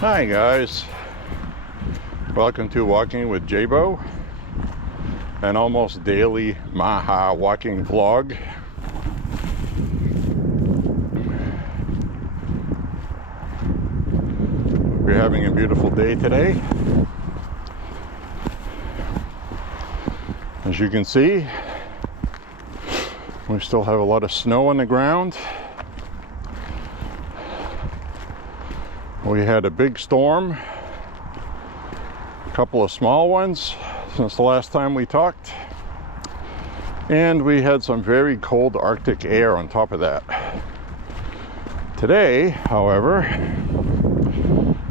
Hi guys, welcome to Walking with J.Beau, an almost daily MAHA walking vlog. We're having a beautiful day today. As you can see, we still have a lot of snow on the ground. We had a big storm, a couple of small ones since the last time we talked, and we had some very cold Arctic air on top of that. Today, however,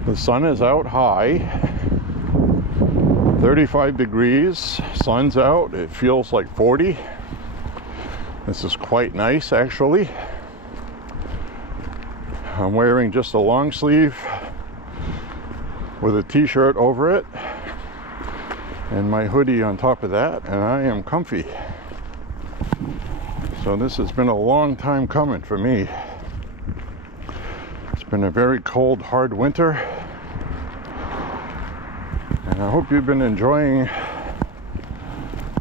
the sun is out high, 35 degrees, sun's out, it feels like 40. This is quite nice actually. I'm wearing just a long sleeve with a t-shirt over it and my hoodie on top of that, and I am comfy. So this has been a long time coming for me. It's been a very cold, hard winter, and I hope you've been enjoying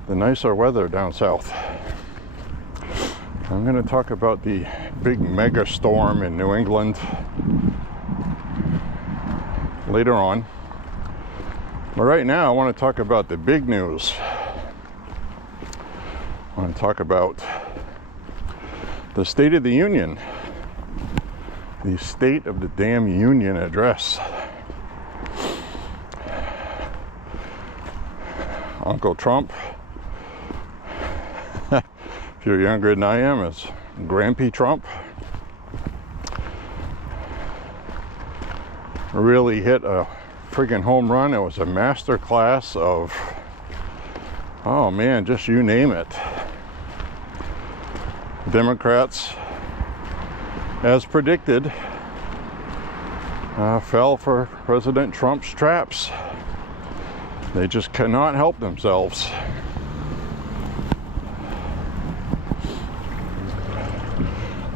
the nicer weather down south. I'm going to talk about the big mega storm in New England later on. But right now I want to talk about the big news. I want to talk about the State of the Union. The State of the damn Union address. Uncle Trump, if you're younger than I am, is Grampy Trump, really hit a friggin' home run. It was a master class of, oh man, just you name it. Democrats, as predicted, fell for President Trump's traps. They just cannot help themselves.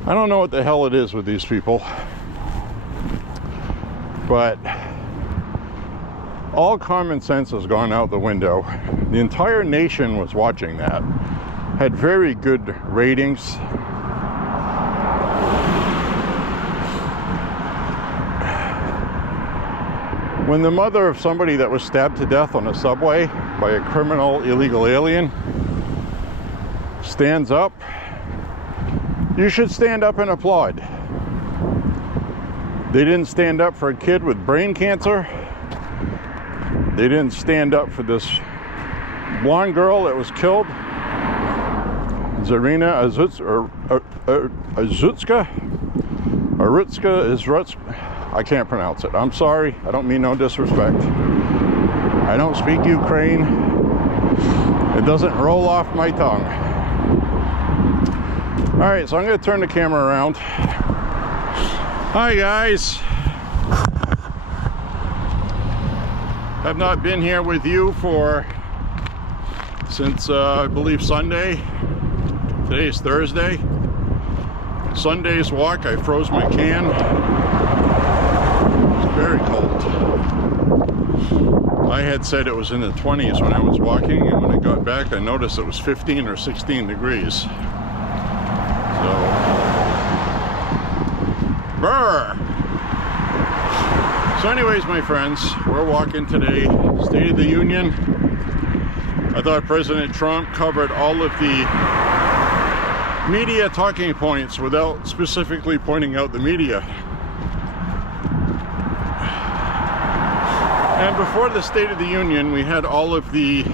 I don't know what the hell it is with these people, but all common sense has gone out the window. The entire nation was watching that, had very good ratings. When the mother of somebody that was stabbed to death on a subway by a criminal illegal alien stands up, you should stand up and applaud. They didn't stand up for a kid with brain cancer. They didn't stand up for this blonde girl that was killed, Zarina Arutska. I can't pronounce it. I'm sorry. I don't mean no disrespect. I don't speak Ukraine. It doesn't roll off my tongue. All right, so I'm going to turn the camera around. Hi guys. I've not been here with you since I believe Sunday. Today is Thursday. Sunday's walk, I froze my can. It's very cold. I had said it was in the 20s when I was walking, and when I got back I noticed it was 15 or 16 degrees. Brr. So anyways, my friends, we're walking today, State of the Union. I thought President Trump covered all of the media talking points without specifically pointing out the media. And before the State of the Union, we had all of the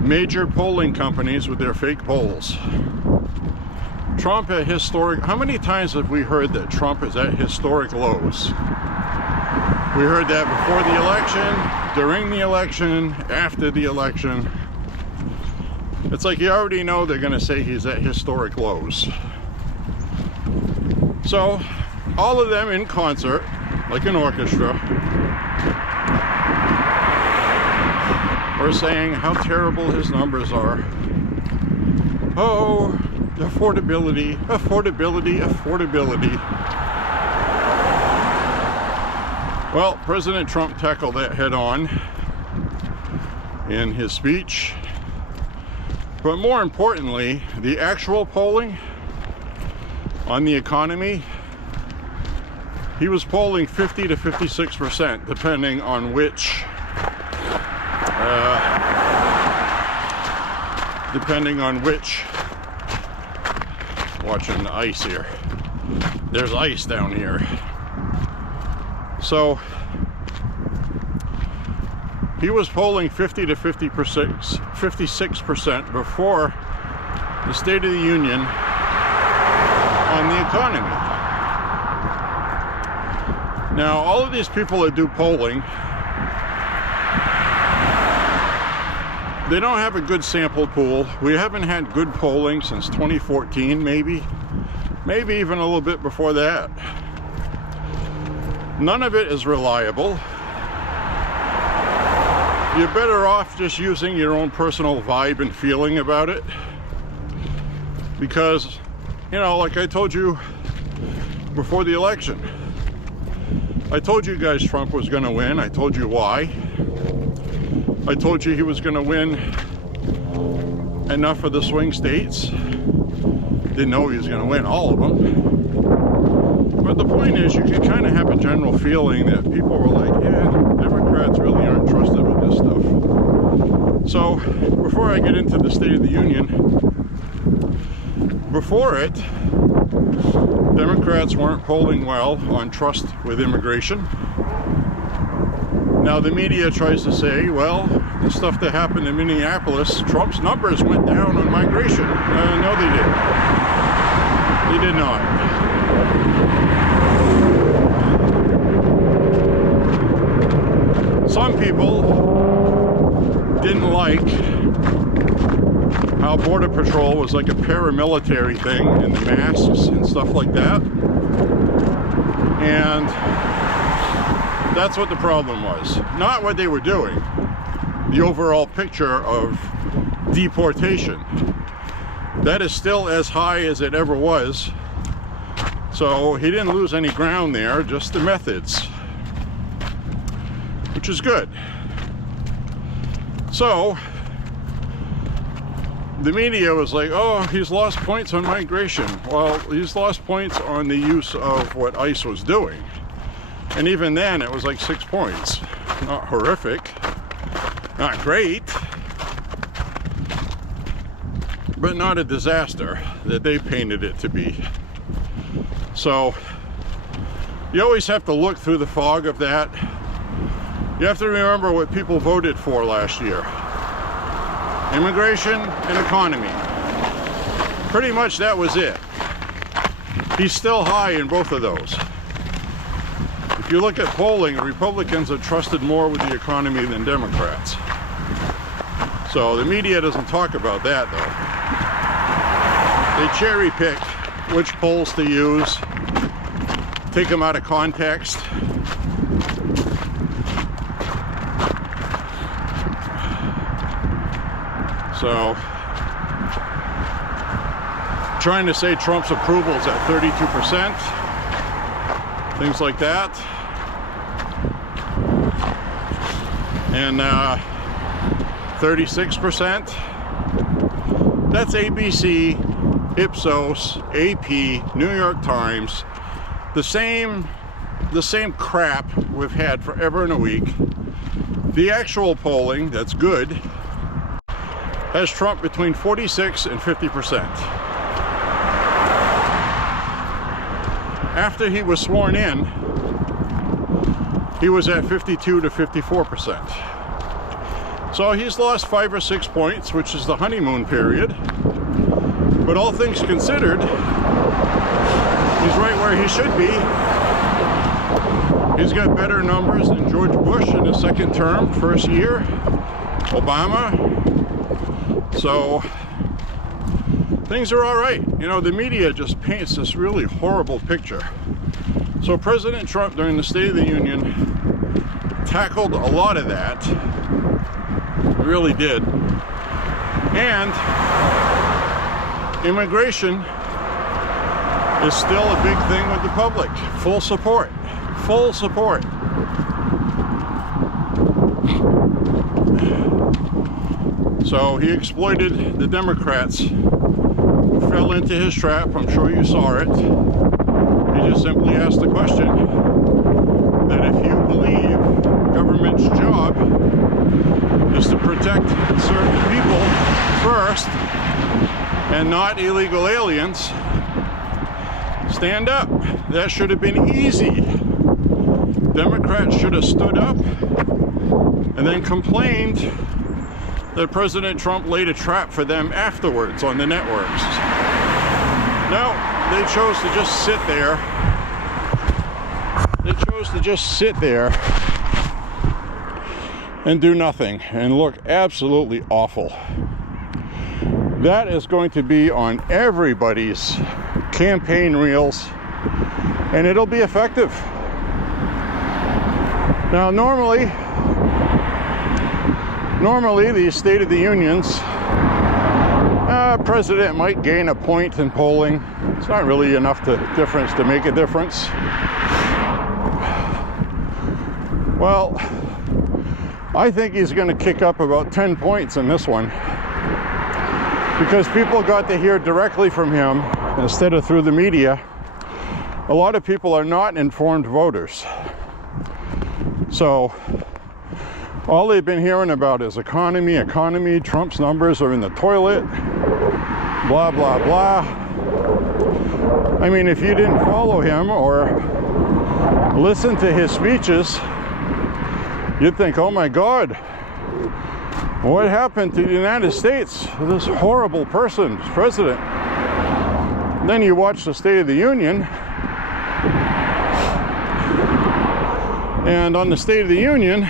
major polling companies with their fake polls. Trump at historic, how many times have we heard that Trump is at historic lows? We heard that before the election, during the election, after the election. It's like you already know they're going to say he's at historic lows. So, all of them in concert, like an orchestra, are saying how terrible his numbers are. Oh, affordability, affordability, affordability. Well, President Trump tackled that head on in his speech. But more importantly, the actual polling on the economy, he was polling 50 to 56%, depending on which watching the ice here. There's ice down here. So he was polling 50 to 56% before the State of the Union on the economy. Now, all of these people that do polling, they don't have a good sample pool. We haven't had good polling since 2014, maybe even a little bit before that. None of it is reliable. You're better off just using your own personal vibe and feeling about it. Because, you know, like I told you before the election, I told you guys Trump was going to win. I told you why. I told you he was going to win enough of the swing states. Didn't know he was going to win all of them. But the point is, you can kind of have a general feeling that people were like, yeah, Democrats really aren't trusted with this stuff. So, before I get into the State of the Union, before it, Democrats weren't polling well on trust with immigration. Now the media tries to say, well, the stuff that happened in Minneapolis, Trump's numbers went down on migration. No, they didn't. They did not. Some people didn't like how Border Patrol was like a paramilitary thing, and the masks and stuff like that. And that's what the problem was. Not what they were doing. The overall picture of deportation. That is still as high as it ever was. So he didn't lose any ground there, just the methods. Which is good. So the media was like, oh, he's lost points on migration. Well, he's lost points on the use of what ICE was doing. And even then, it was like 6 points. Not horrific, not great, but not a disaster that they painted it to be. So you always have to look through the fog of that. You have to remember what people voted for last year. Immigration and economy. Pretty much that was it. He's still high in both of those. If you look at polling, Republicans have trusted more with the economy than Democrats. So the media doesn't talk about that, though. They cherry pick which polls to use, take them out of context. So, trying to say Trump's approval is at 32%, things like that. And 36%. That's ABC, Ipsos, AP, New York Times. The same crap we've had forever and a week. The actual polling, that's good, has Trump between 46 and 50%. After he was sworn in, he was at 52 to 54%. So he's lost 5 or 6 points, which is the honeymoon period. But all things considered, he's right where he should be. He's got better numbers than George Bush in his second term, first year, Obama. So things are all right. You know, the media just paints this really horrible picture. So President Trump, during the State of the Union, tackled a lot of that. He really did. And immigration is still a big thing with the public. Full support. Full support. So he exploited the Democrats who fell into his trap. I'm sure you saw it. He just simply asked the question that if you believe government's job is to protect certain people first and not illegal aliens, stand up. That should have been easy. Democrats should have stood up and then complained that President Trump laid a trap for them afterwards on the networks. No, they chose to just sit there. They chose to just sit there and do nothing and look absolutely awful. That is going to be on everybody's campaign reels, and it'll be effective. Now, normally these State of the Unions, president might gain a point in polling. It's not really enough difference to make a difference. Well, I think he's going to kick up about 10 points in this one, because people got to hear directly from him instead of through the media. A lot of people are not informed voters. So all they've been hearing about is economy, Trump's numbers are in the toilet, blah, blah, blah. I mean, if you didn't follow him or listen to his speeches, you'd think, oh my God, what happened to the United States? This horrible person, president. Then you watch the State of the Union, and on the State of the Union,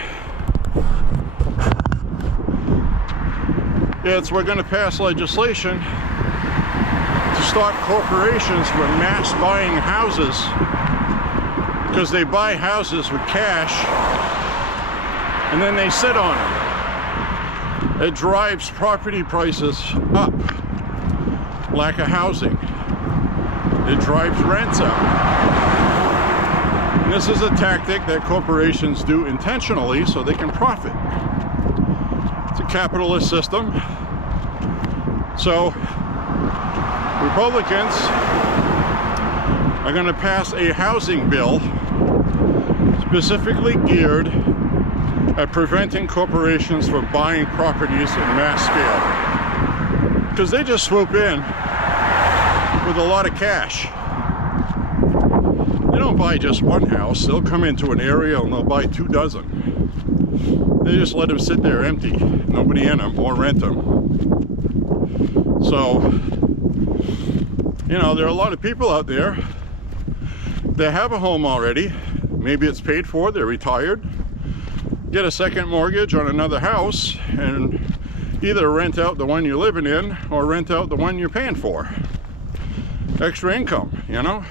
we're going to pass legislation to stop corporations from mass buying houses, because they buy houses with cash and then they sit on them. It drives property prices up. Lack of housing. It drives rents up. And this is a tactic that corporations do intentionally so they can profit. It's a capitalist system. So Republicans are going to pass a housing bill specifically geared at preventing corporations from buying properties in mass scale, because they just swoop in with a lot of cash. They don't buy just one house. They'll come into an area and they'll buy 2 dozen. They just let them sit there empty, nobody in them, or rent them. So, you know, there are a lot of people out there that have a home already. Maybe it's paid for, they're retired, get a second mortgage on another house, and either rent out the one you're living in or rent out the one you're paying for. Extra income, you know?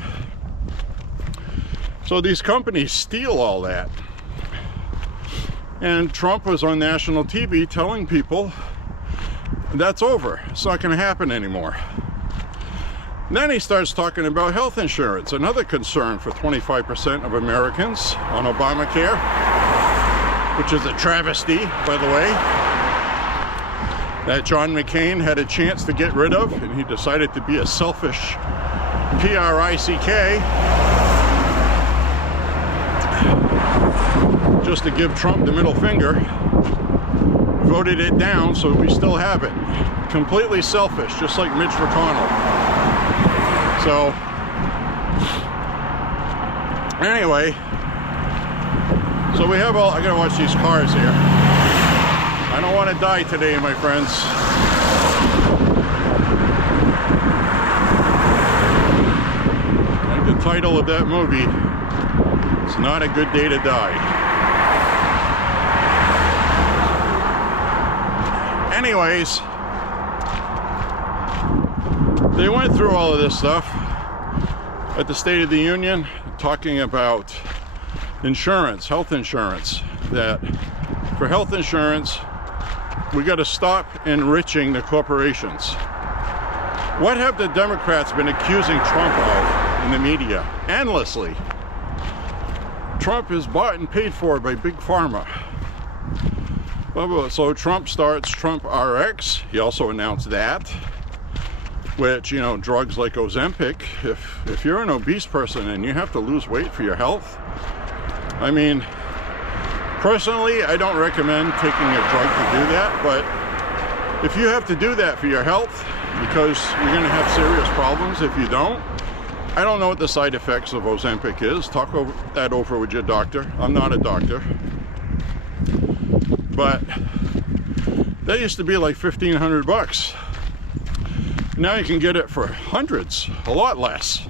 So these companies steal all that. And Trump was on national TV telling people that's over. It's not going to happen anymore. And then he starts talking about health insurance, another concern for 25% of Americans on Obamacare, which is a travesty, by the way, that John McCain had a chance to get rid of, and he decided to be a selfish P-R-I-C-K just to give Trump the middle finger. Voted it down, so we still have it. Completely selfish, just like Mitch McConnell. So, anyway, so we have all, I gotta watch these cars here. I don't want to die today, my friends. Like the title of that movie, it's not a good day to die. Anyways, they went through all of this stuff at the State of the Union, talking about insurance, health insurance, that for health insurance, we got to stop enriching the corporations. What have the Democrats been accusing Trump of in the media? Endlessly. Trump is bought and paid for by Big Pharma. So Trump starts Trump RX. He also announced that, which, you know, drugs like Ozempic, if you're an obese person and you have to lose weight for your health, I mean, personally, I don't recommend taking a drug to do that, but if you have to do that for your health, because you're going to have serious problems if you don't, I don't know what the side effects of Ozempic is. Talk that over with your doctor. I'm not a doctor. But that used to be like $1,500. Now you can get it for hundreds, a lot less.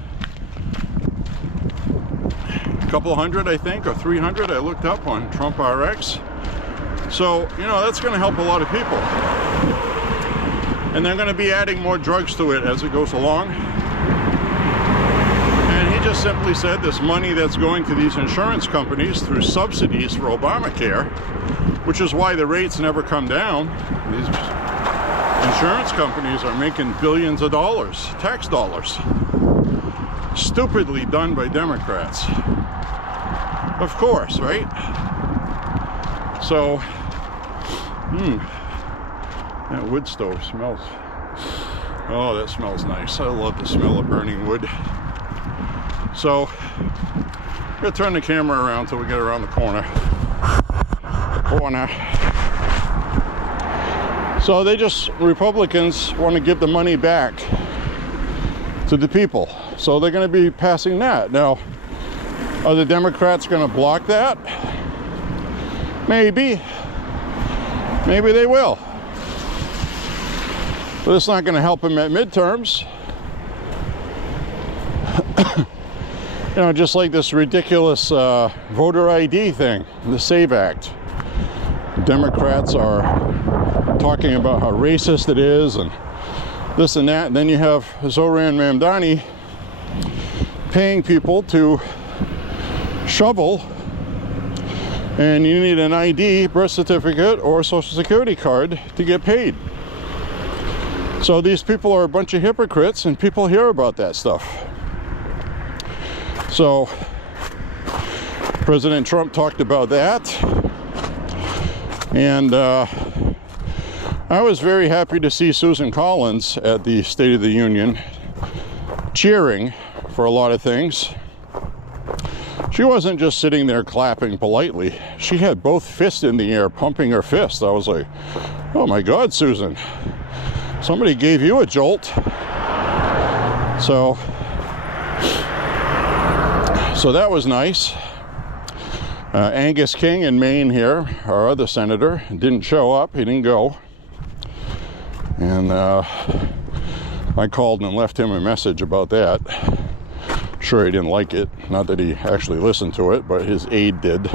A couple hundred, I think, or 300 I looked up on Trump RX. So, you know, that's going to help a lot of people. And they're going to be adding more drugs to it as it goes along. And he just simply said this money that's going to these insurance companies through subsidies for Obamacare, which is why the rates never come down. These insurance companies are making billions of dollars, tax dollars. Stupidly done by Democrats. Of course, right? So, that wood stove smells. Oh, that smells nice. I love the smell of burning wood. So, I'm gonna turn the camera around till we get around the corner. So Republicans want to give the money back to the people. So they're going to be passing that. Now, are the Democrats going to block that? Maybe. Maybe they will. But it's not going to help them at midterms. You know, just like this ridiculous voter ID thing, the SAVE Act. Democrats are talking about how racist it is and this and that. And then you have Zoran Mamdani paying people to shovel, and you need an ID, birth certificate, or social security card to get paid. So these people are a bunch of hypocrites, and people hear about that stuff. So President Trump talked about that, and I was very happy to see Susan Collins at the State of the Union cheering for a lot of things. She wasn't just sitting there clapping politely. She had both fists in the air, pumping her fist. I was like, oh my God, Susan, somebody gave you a jolt. So that was nice. Angus King in Maine here, our other senator, didn't show up. He didn't go. And I called and left him a message about that. Sure, he didn't like it. Not that he actually listened to it, but his aide did.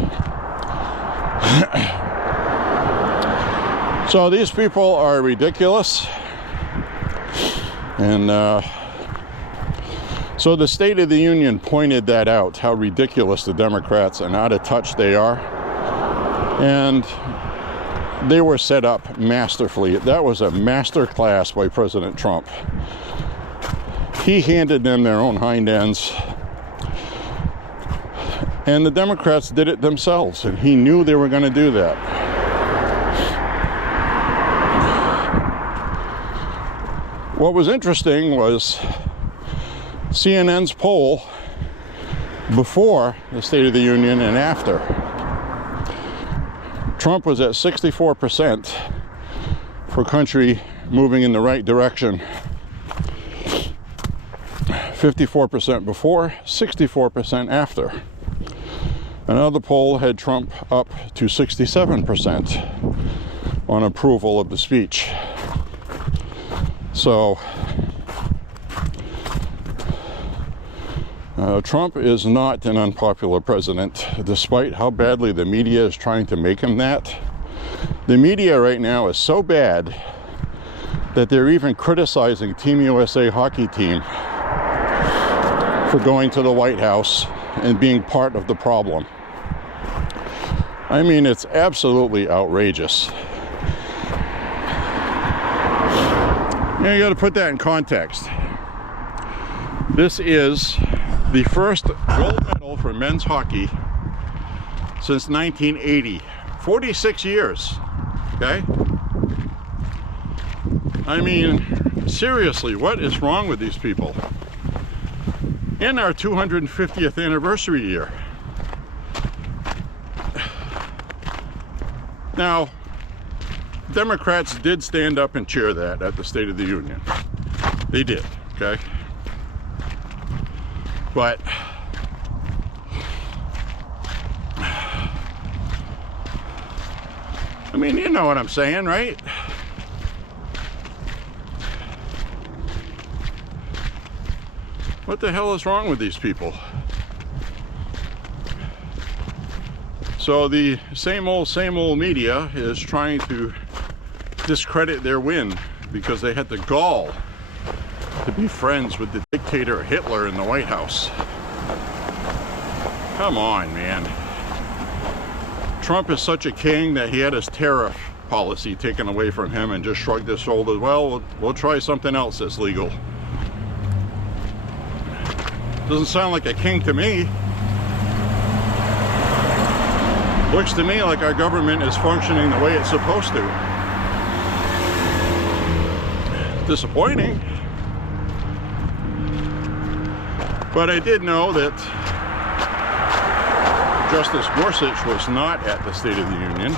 So these people are ridiculous. And so the State of the Union pointed that out, how ridiculous the Democrats and out of touch they are. And they were set up masterfully. That was a master class by President Trump. He handed them their own hind ends. And the Democrats did it themselves, and he knew they were going to do that. What was interesting was CNN's poll before the State of the Union and after. Trump was at 64% for country moving in the right direction. 54% before, 64% after. Another poll had Trump up to 67% on approval of the speech. So Trump is not an unpopular president, despite how badly the media is trying to make him that. The media right now is so bad that they're even criticizing Team USA hockey team for going to the White House and being part of the problem. I mean, it's absolutely outrageous. You got to put that in context. This is the first gold medal for men's hockey since 1980. 46 years, okay? I mean, seriously, what is wrong with these people? In our 250th anniversary year. Now, Democrats did stand up and cheer that at the State of the Union. They did, okay? But I mean, you know what I'm saying, right? What the hell is wrong with these people? So the same old media is trying to discredit their win because they had the gall to be friends with the dictator Hitler in the White House. Come on, man. Trump is such a king that he had his tariff policy taken away from him and just shrugged his shoulders. Well, we'll try something else that's legal. Doesn't sound like a king to me. Looks to me like our government is functioning the way it's supposed to. Disappointing. But I did know that Justice Gorsuch was not at the State of the Union.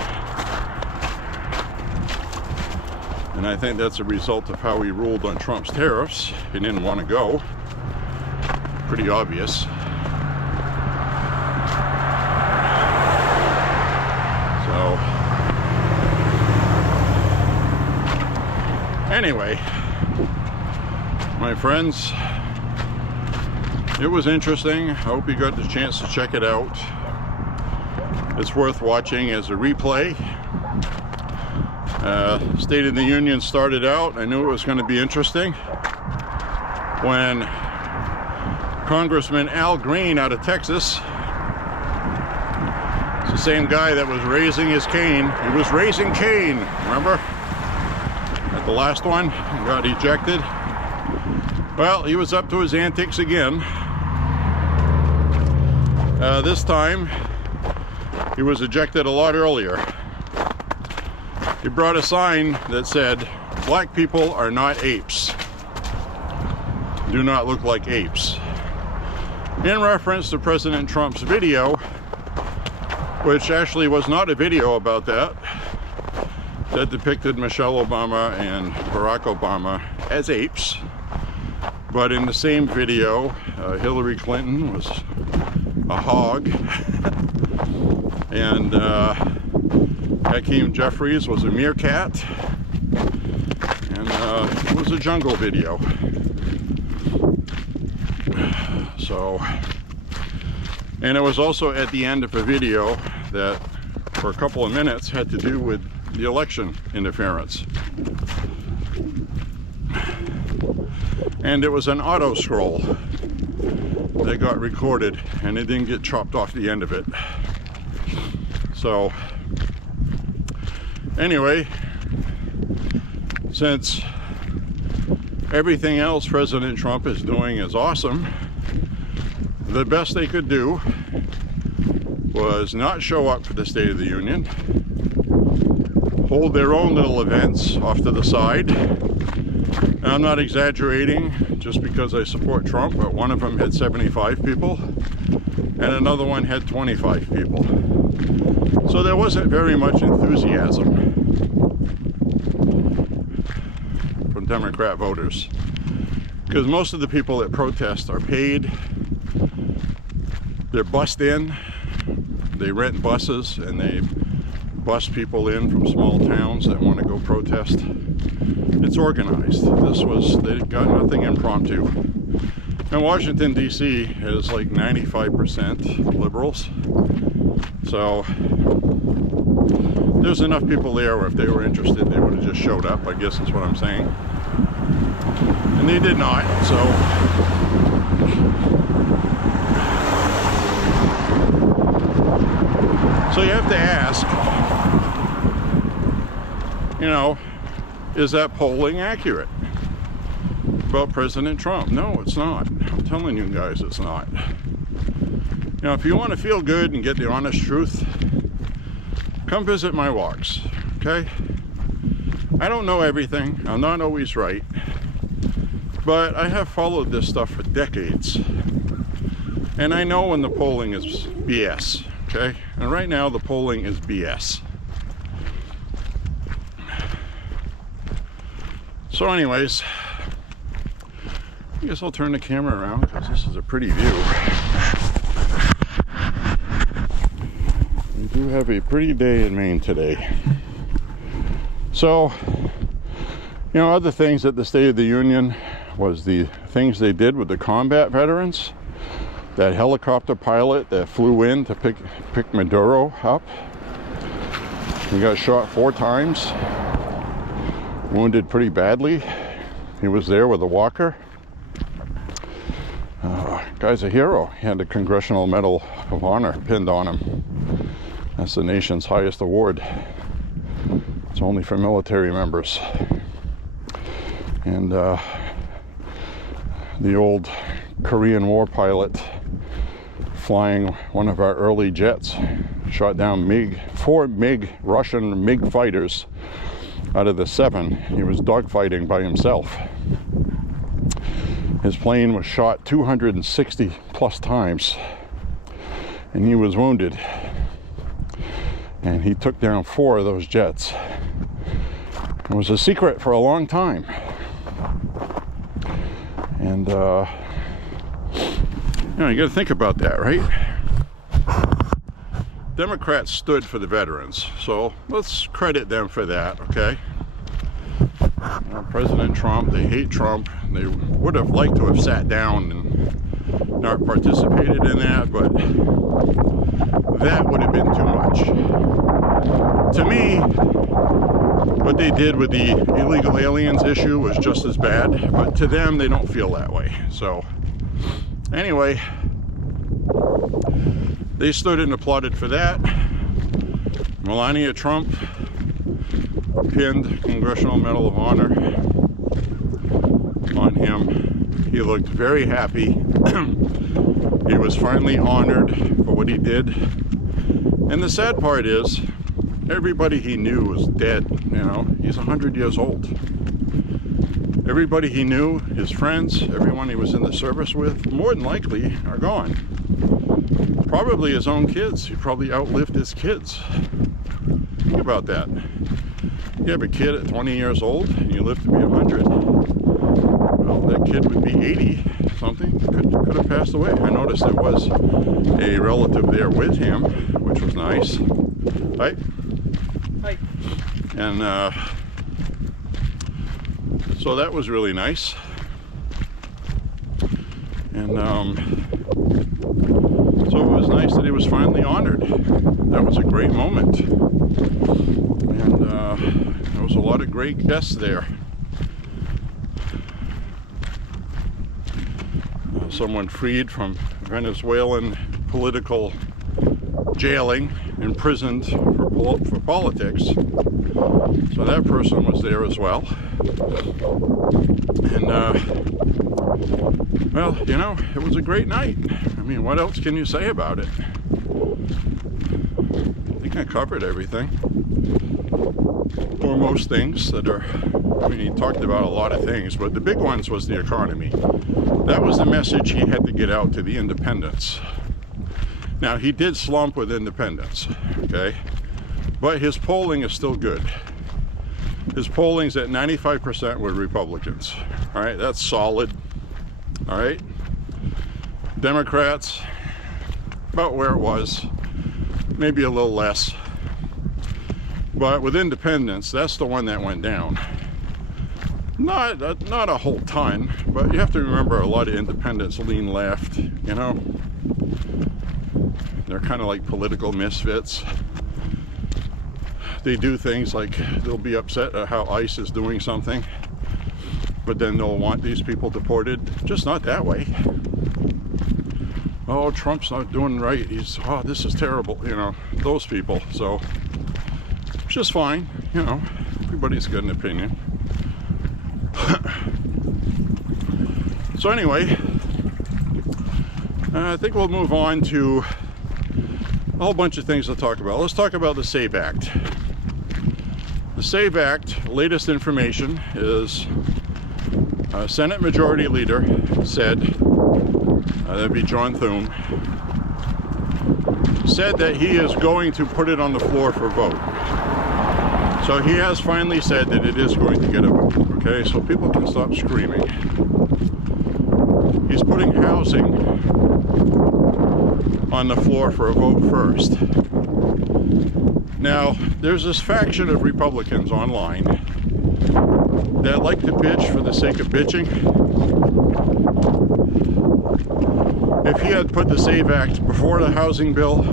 And I think that's a result of how he ruled on Trump's tariffs. He didn't want to go. Pretty obvious. So, anyway, my friends, it was interesting. I hope you got the chance to check it out. It's worth watching as a replay. State of the Union started out, I knew it was going to be interesting, when Congressman Al Green out of Texas, it's the same guy that was raising his cane. He was raising Cain, remember? At the last one, he got ejected. Well, he was up to his antics again. This time, he was ejected a lot earlier. He brought a sign that said, "Black people are not apes. Do not look like apes." In reference to President Trump's video, which actually was not a video about that depicted Michelle Obama and Barack Obama as apes. But in the same video, Hillary Clinton was a hog, and Hakeem Jeffries was a meerkat, and it was a jungle video. So, and it was also at the end of a video that for a couple of minutes had to do with the election interference. And it was an auto scroll that got recorded, and it didn't get chopped off the end of it. So anyway, since everything else President Trump is doing is awesome, the best they could do was not show up for the State of the Union, hold their own little events off to the side. And I'm not exaggerating just because I support Trump, but one of them had 75 people and another one had 25 people. So there wasn't very much enthusiasm from Democrat voters, because most of the people that protest are paid. They're bussed in, they rent buses, and they bus people in from small towns that want to go protest. It's organized. They got nothing impromptu. And Washington, D.C. is like 95% liberals. So there's enough people there where if they were interested, they would have just showed up, I guess is what I'm saying. And they did not, So you have to ask, you know, is that polling accurate about President Trump? No, it's not. I'll telling you guys it's not. You know, if you want to feel good and get the honest truth, come visit my walks, okay? I don't know everything. I'm not always right. But I have followed this stuff for decades. And I know when the polling is BS, okay? And right now the polling is BS. So anyways, I guess I'll turn the camera around because this is a pretty view. We do have a pretty day in Maine today. So, you know, other things at the State of the Union was the things they did with the combat veterans. That helicopter pilot that flew in to pick Maduro up. He got shot 4 times, wounded pretty badly. He was there with a walker. Guy's a hero. He had the Congressional Medal of Honor pinned on him. That's the nation's highest award. It's only for military members. And the old Korean War pilot flying one of our early jets shot down 4 Russian MiG fighters out of the 7. He was dogfighting by himself. His plane was shot 260 plus times and he was wounded, and he took down 4 of those jets. It was a secret for a long time. And you know, you got to think about that, right? Democrats stood for the veterans, so let's credit them for that, okay? President Trump, they hate Trump. They would have liked to have sat down and not participated in that, but that would have been too much. To me, what they did with the illegal aliens issue was just as bad, but to them, they don't feel that way. So anyway, they stood and applauded for that. Melania Trump pinned Congressional Medal of Honor on him. He looked very happy. He was finally honored for what he did. And the sad part is, everybody he knew was dead. You know, he's 100 years old. Everybody he knew, his friends, everyone he was in the service with, more than likely are gone. Probably his own kids. He probably outlived his kids. Think about that. You have a kid at 20 years old and you live to be 100. Well, that kid would be 80 something. Could have passed away. I noticed there was a relative there with him, which was nice. Hi. Hi. And so that was really nice. And so it was nice that he was finally honored. That was a great moment. And there was a lot of great guests there. Someone freed from Venezuelan political jailing, imprisoned for politics. So that person was there as well. And well, you know, it was a great night. I mean, what else can you say about it? I think I covered everything. Or most things that are, I mean, he talked about a lot of things, but the big ones was the economy. That was the message he had to get out to the independents. Now, he did slump with independents, okay? But his polling is still good. His polling's at 95% with Republicans. All right, that's solid. All right. Democrats, about where it was, maybe a little less. But with independents, that's the one that went down. Not a whole ton, but you have to remember a lot of independents lean left, you know. They're kind of like political misfits. They do things like they'll be upset at how ICE is doing something, but then they'll want these people deported. Just not that way. Oh, Trump's not doing right. He's, oh, this is terrible. You know, those people. So, it's just fine. You know, everybody's got an opinion. So anyway, I think we'll move on to a whole bunch of things to talk about. Let's talk about the SAVE Act. The SAVE Act, latest information is Senate Majority Leader said, that'd be John Thune, said that he is going to put it on the floor for vote. So he has finally said that it is going to get a vote, okay? So people can stop screaming. He's putting housing on the floor for a vote first. Now, there's this faction of Republicans online that like to bitch for the sake of bitching. If he had put the SAVE Act before the housing bill,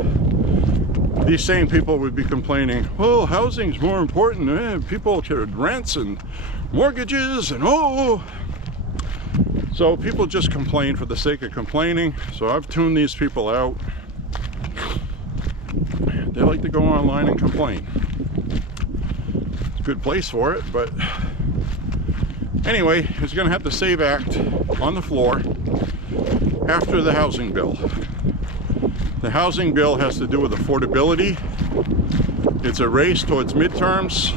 these same people would be complaining, oh, housing's more important, people get rents and mortgages and oh. So people just complain for the sake of complaining. So I've tuned these people out. They like to go online and complain. It's a good place for it, but anyway, he's going to have the SAVE Act on the floor after the housing bill. The housing bill has to do with affordability. It's a race towards midterms,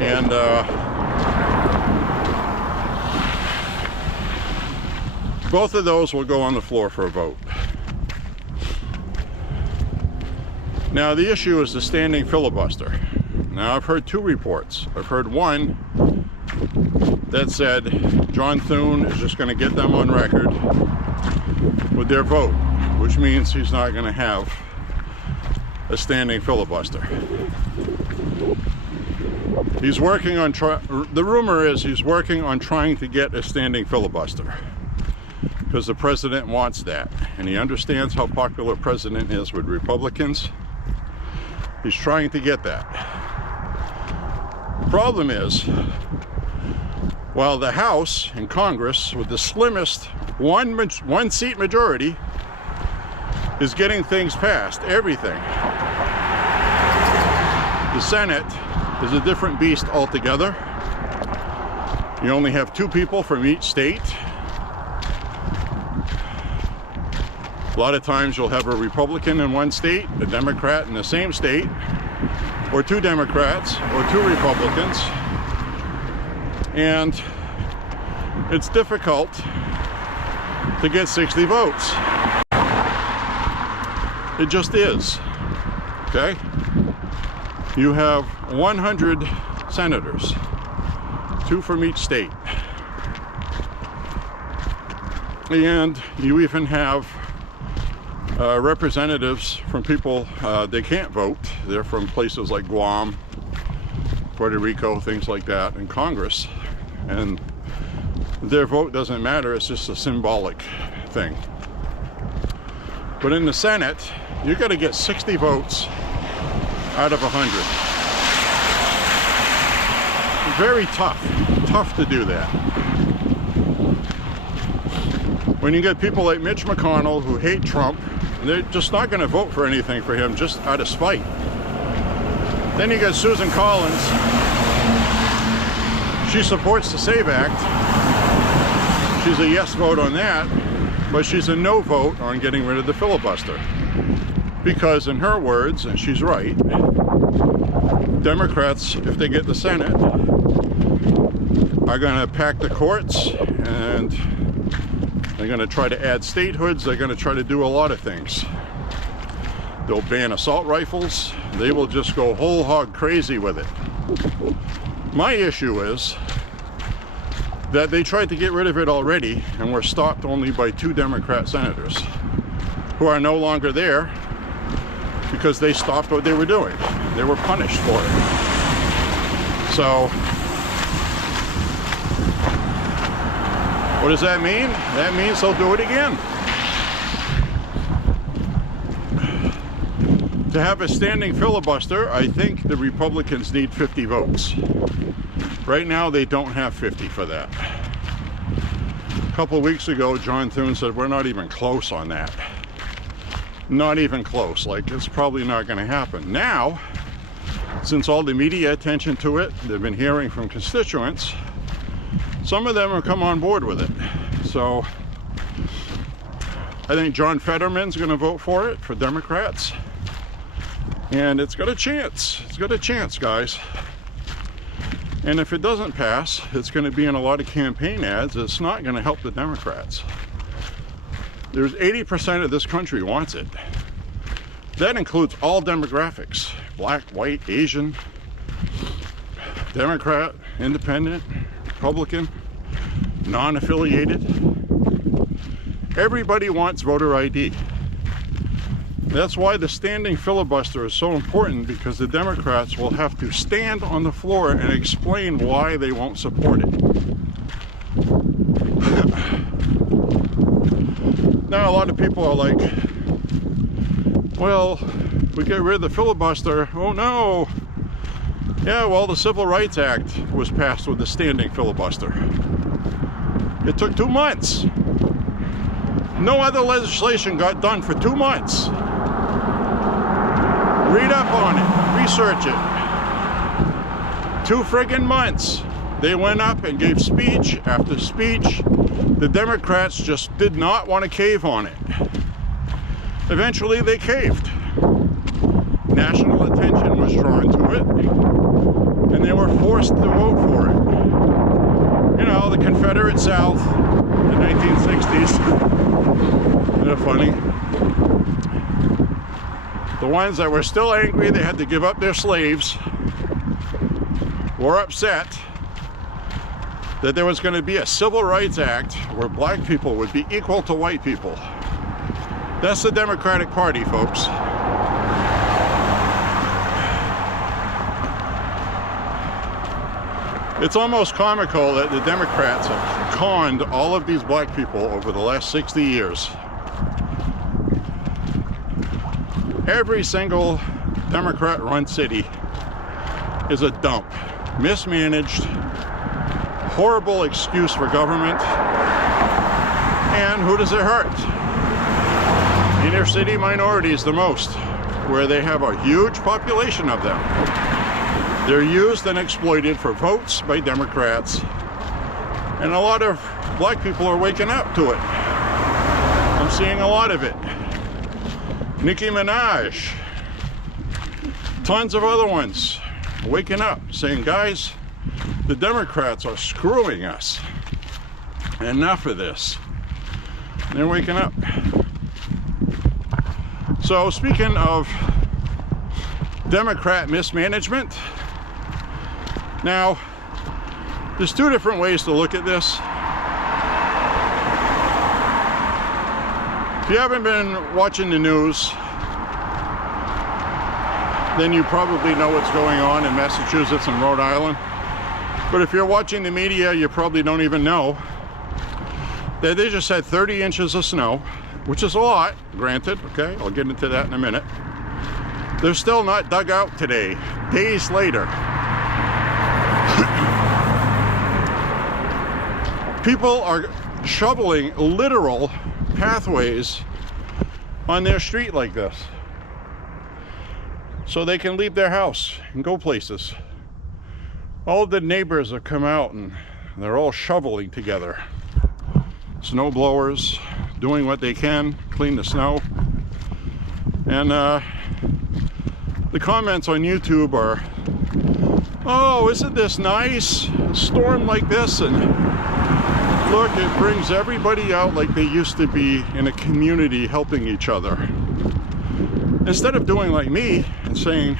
and both of those will go on the floor for a vote. Now the issue is the standing filibuster. Now I've heard two reports. I've heard one that said John Thune is just going to get them on record with their vote, which means he's not going to have a standing filibuster. He's working on the rumor is he's working on trying to get a standing filibuster because the president wants that, and he understands how popular the president is with Republicans. He's trying to get that. The problem is, while the House and Congress with the slimmest one seat majority is getting things passed, everything, the Senate is a different beast altogether. You only have 2 people from each state. A lot of times you'll have a Republican in one state, a Democrat in the same state, or 2 Democrats, or 2 Republicans. And it's difficult to get 60 votes. It just is, okay? You have 100 senators, 2 from each state. And you even have representatives from people, they can't vote. They're from places like Guam, Puerto Rico, things like that, in Congress. And their vote doesn't matter, it's just a symbolic thing. But in the Senate, you got to get 60 votes out of 100. Very tough to do that. When you get people like Mitch McConnell who hate Trump, they're just not going to vote for anything for him just out of spite. Then you got Susan Collins. She supports the SAVE Act. She's a yes vote on that, but she's a no vote on getting rid of the filibuster. Because in her words, and she's right, Democrats, if they get the Senate, are going to pack the courts, and they're going to try to add statehoods. They're going to try to do a lot of things. They'll ban assault rifles. They will just go whole hog crazy with it. My issue is that they tried to get rid of it already and were stopped only by 2 Democrat senators who are no longer there because they stopped what they were doing. They were punished for it. So, what does that mean? That means they'll do it again. To have a standing filibuster, I think the Republicans need 50 votes. Right now, they don't have 50 for that. A couple weeks ago, John Thune said, we're not even close on that. Not even close. Like, it's probably not going to happen. Now, since all the media attention to it, they've been hearing from constituents, some of them have come on board with it. So, I think John Fetterman's going to vote for it, for Democrats. And it's got a chance. It's got a chance, guys. And if it doesn't pass, it's going to be in a lot of campaign ads. It's not going to help the Democrats. There's 80% of this country wants it. That includes all demographics. Black, white, Asian, Democrat, Independent, Republican, non-affiliated. Everybody wants voter ID. That's why the standing filibuster is so important, because the Democrats will have to stand on the floor and explain why they won't support it. Now, a lot of people are like, well, we get rid of the filibuster. Oh no. Yeah, well, the Civil Rights Act was passed with the standing filibuster. It took 2 months. No other legislation got done for 2 months. Read up on it, research it. 2 friggin' months. They went up and gave speech after speech. The Democrats just did not want to cave on it. Eventually they caved. National attention was drawn to it, and they were forced to vote for it. You know, the Confederate South, the 1960s. Isn't it funny? The ones that were still angry they had to give up their slaves were upset that there was going to be a Civil Rights Act where black people would be equal to white people. That's the Democratic Party, folks. It's almost comical that the Democrats have conned all of these black people over the last 60 years. Every single Democrat-run city is a dump. Mismanaged, horrible excuse for government. And who does it hurt? Inner city minorities the most, where they have a huge population of them. They're used and exploited for votes by Democrats. And a lot of black people are waking up to it. I'm seeing a lot of it. Nicki Minaj, tons of other ones waking up saying, guys, the Democrats are screwing us. Enough of this. And they're waking up. So speaking of Democrat mismanagement, now there's 2 different ways to look at this. If you haven't been watching the news, then you probably know what's going on in Massachusetts and Rhode Island. But if you're watching the media, you probably don't even know that they just had 30 inches of snow, which is a lot, granted, okay? I'll get into that in a minute. They're still not dug out today, days later. People are shoveling literal pathways on their street like this so they can leave their house and go places. All the neighbors have come out and they're all shoveling together. Snow blowers doing what they can, clean the snow. And the comments on YouTube are, oh, isn't this nice? A storm like this, and look, it brings everybody out like they used to be in a community helping each other. Instead of doing like me and saying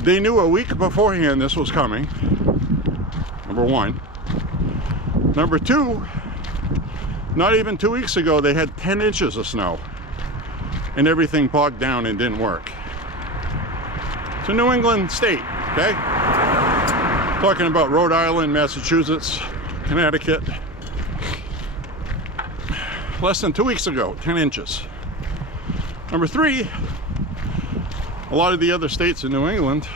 they knew a week beforehand this was coming, number 1. Number 2, not even 2 weeks ago they had 10 inches of snow and everything bogged down and didn't work. It's a New England state, okay? Talking about Rhode Island, Massachusetts, Connecticut. Less than 2 weeks ago, 10 inches. Number 3, a lot of the other states in New England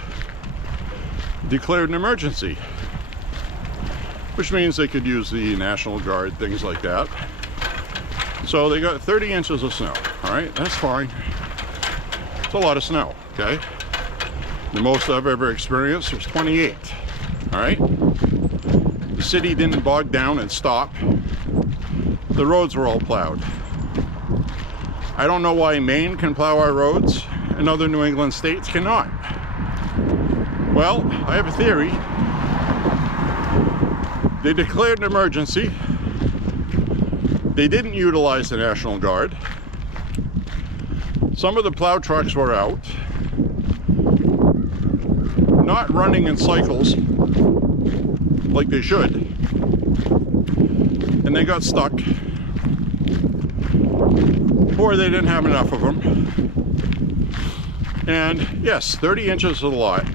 declared an emergency, which means they could use the National Guard, things like that. So they got 30 inches of snow, all right? That's fine. It's a lot of snow, okay? The most I've ever experienced was 28, all right? The city didn't bog down and stop. The roads were all plowed. I don't know why Maine can plow our roads and other New England states cannot. Well, I have a theory. They declared an emergency. They didn't utilize the National Guard. Some of the plow trucks were out, not running in cycles like they should, and they got stuck, or they didn't have enough of them. And yes, 30 inches is a lot.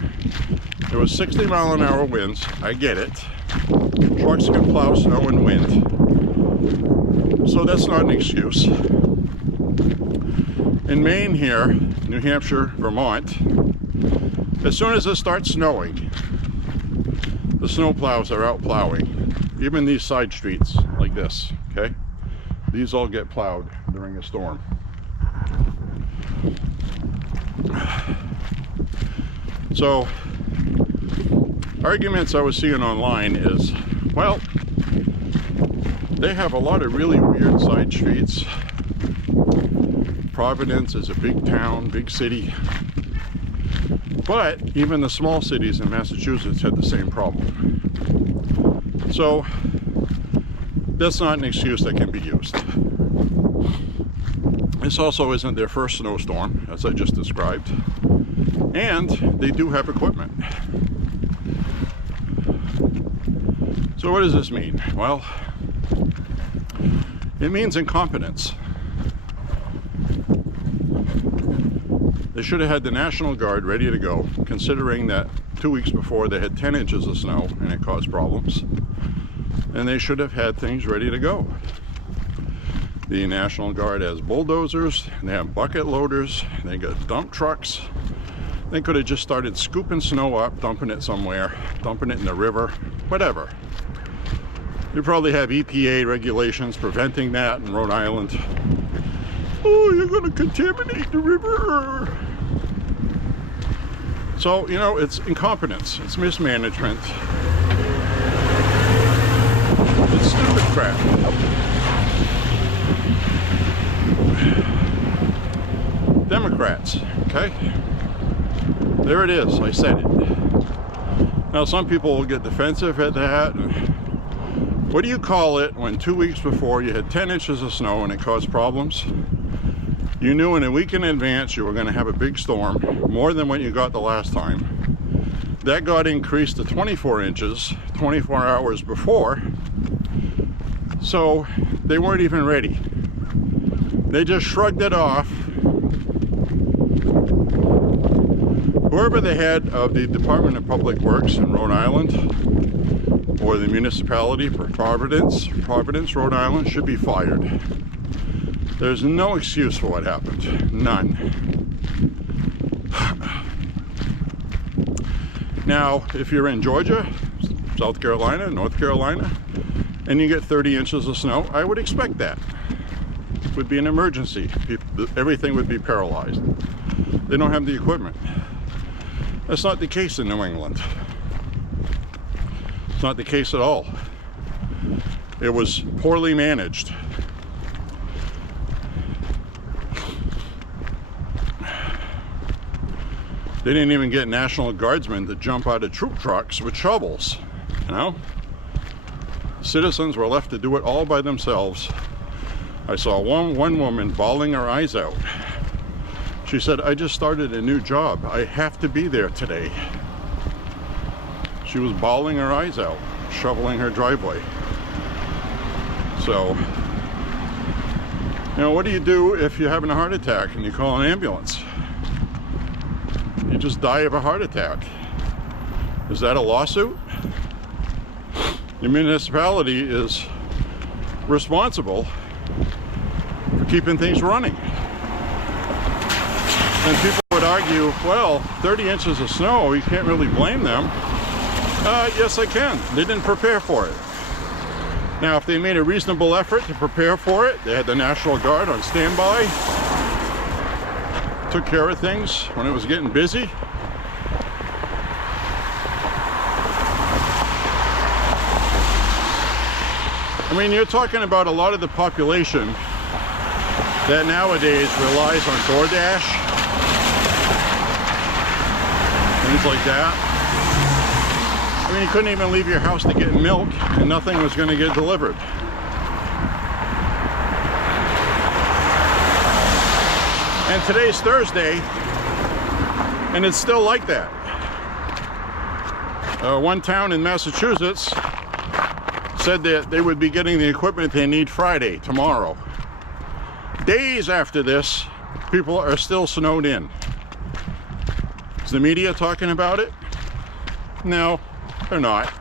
There was 60-mile-an-hour winds. I get it. Trucks can plow snow and wind, so that's not an excuse. In Maine here, New Hampshire, Vermont, as soon as it starts snowing, the snow plows are out plowing. Even these side streets like this, okay? These all get plowed during a storm. So, arguments I was seeing online is, well, they have a lot of really weird side streets. Providence is a big town, big city. But even the small cities in Massachusetts had the same problem. So that's not an excuse that can be used. This also isn't their first snowstorm, as I just described. And they do have equipment. So what does this mean? Well, it means incompetence. They should have had the National Guard ready to go, considering that 2 weeks before they had 10 inches of snow and it caused problems. And they should have had things ready to go. The National Guard has bulldozers, they have bucket loaders, they got dump trucks. They could have just started scooping snow up, dumping it somewhere, dumping it in the river, whatever. You probably have EPA regulations preventing that in Rhode Island. Oh, you're going to contaminate the river. So, you know, it's incompetence. It's mismanagement. It's stupid crap. Democrats, okay? There it is. I said it. Now, some people will get defensive at that. What do you call it when 2 weeks before you had 10 inches of snow and it caused problems? You knew in a week in advance you were going to have a big storm, more than what you got the last time. That got increased to 24 inches 24 hours before. So they weren't even ready. They just shrugged it off. Whoever the head of the Department of Public Works in Rhode Island, or the municipality for Providence, Rhode Island, should be fired. There's no excuse for what happened. None. Now, if you're in Georgia, South Carolina, North Carolina, and you get 30 inches of snow, I would expect that. It would be an emergency. Everything would be paralyzed. They don't have the equipment. That's not the case in New England. It's not the case at all. It was poorly managed. They didn't even get National Guardsmen to jump out of troop trucks with shovels, you know? Citizens were left to do it all by themselves. I saw one woman bawling her eyes out. She said, I just started a new job. I have to be there today. She was bawling her eyes out, shoveling her driveway. So, you know, what do you do if you're having a heart attack and you call an ambulance? You just die of a heart attack. Is that a lawsuit? The municipality is responsible for keeping things running. And people would argue, well, 30 inches of snow, you can't really blame them. Yes, I can. They didn't prepare for it. Now, if they made a reasonable effort to prepare for it, they had the National Guard on standby, took care of things when it was getting busy. I mean, you're talking about a lot of the population that nowadays relies on DoorDash, things like that. I mean, you couldn't even leave your house to get milk and nothing was going to get delivered. And today's Thursday, and it's still like that. One town in Massachusetts said that they would be getting the equipment they need Friday, tomorrow. Days after this, people are still snowed in. Is the media talking about it? No, they're not.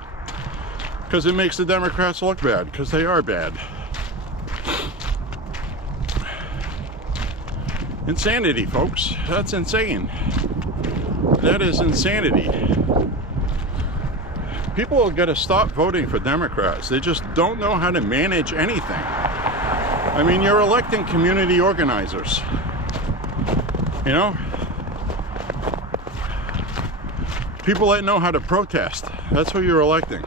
Because it makes the Democrats look bad, because they are bad. Insanity, folks. That's insane. That is insanity. People have got to stop voting for Democrats. They just don't know how to manage anything. I mean, you're electing community organizers. You know? People that know how to protest. That's who you're electing.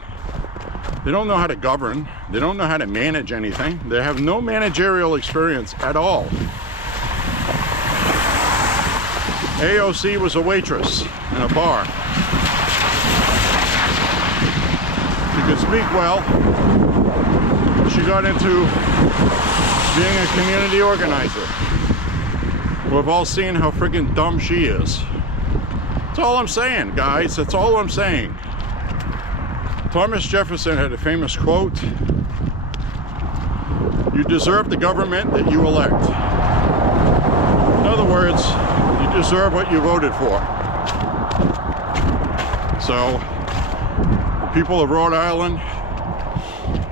They don't know how to govern. They don't know how to manage anything. They have no managerial experience at all. AOC was a waitress in a bar. She could speak well. She got into being a community organizer. We've all seen how freaking dumb she is. That's all I'm saying, guys. That's all I'm saying. Thomas Jefferson had a famous quote: "You deserve the government that you elect." In other words, you deserve what you voted for. So, the people of Rhode Island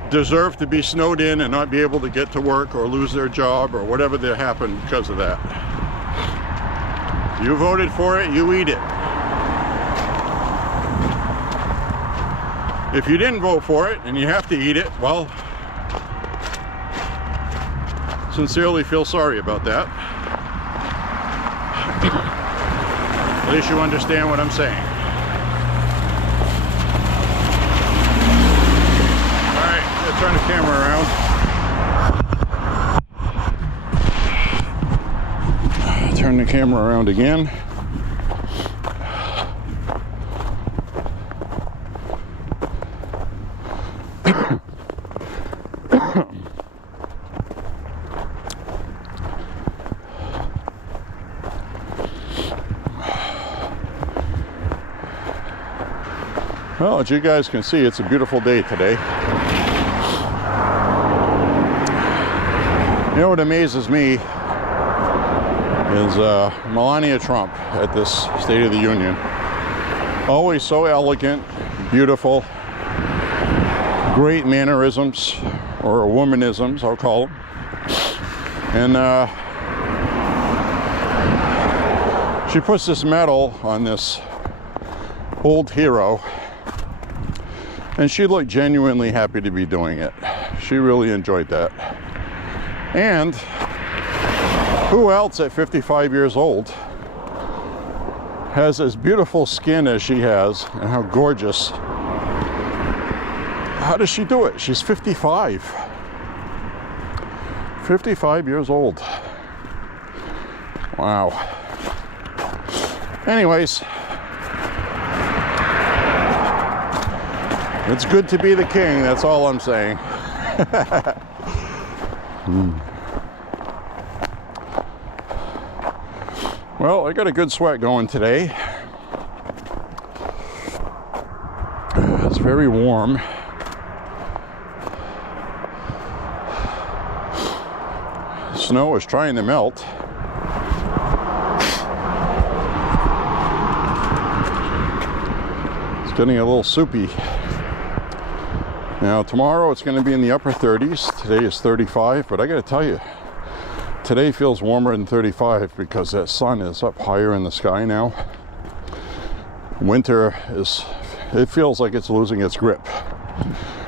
deserve to be snowed in and not be able to get to work or lose their job or whatever that happened because of that. You voted for it, you eat it. If you didn't vote for it and you have to eat it, well, sincerely feel sorry about that. At least you understand what I'm saying. Alright, let's turn the camera around. Turn the camera around again. Well, as you guys can see, it's a beautiful day today. You know what amazes me is Melania Trump at this State of the Union. Always so elegant, beautiful, great mannerisms, or womanisms, I'll call them. And she puts this medal on this old hero. And she looked genuinely happy to be doing it. She really enjoyed that. And who else at 55 years old has as beautiful skin as she has, and how gorgeous? How does she do it? She's 55. 55 years old. Wow. Anyways, it's good to be the king, that's all I'm saying. Well, I got a good sweat going today. It's very warm. Snow is trying to melt. It's getting a little soupy. Now tomorrow it's going to be in the upper 30s. Today is 35, but I got to tell you, today feels warmer than 35 because that sun is up higher in the sky now. Winter is, it feels like it's losing its grip,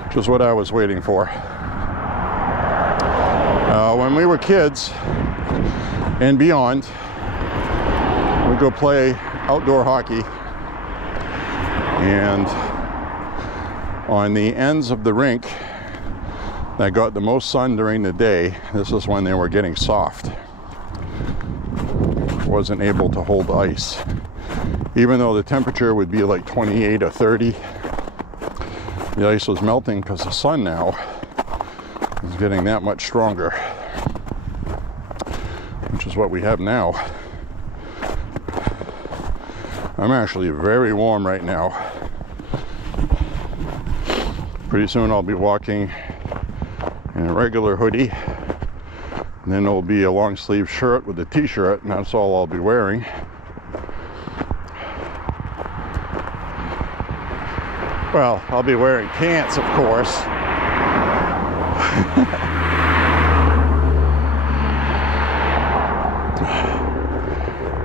which is what I was waiting for. When we were kids and beyond, we'd go play outdoor hockey, and on the ends of the rink that got the most sun during the day, this is when they were getting soft. wasn't able to hold ice. Even though the temperature would be like 28 or 30, the ice was melting because the sun now is getting that much stronger, which is what we have now. I'm actually very warm right now. Pretty soon I'll be walking in a regular hoodie, and then it'll be a long sleeve shirt with a t-shirt, and that's all I'll be wearing. Well, I'll be wearing pants, of course.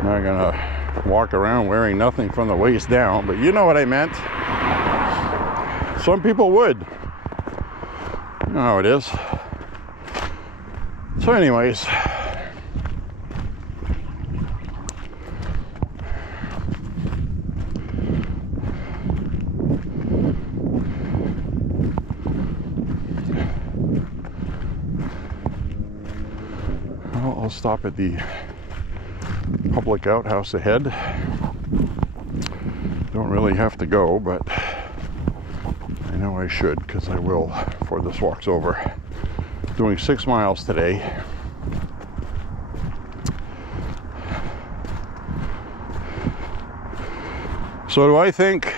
Not gonna walk around wearing nothing from the waist down, but you know what I meant. Some people would. You know how it is. So anyways, I'll stop at the public outhouse ahead. Don't really have to go, but I know I should, because I will before this walk's over. Doing 6 miles today. So do I think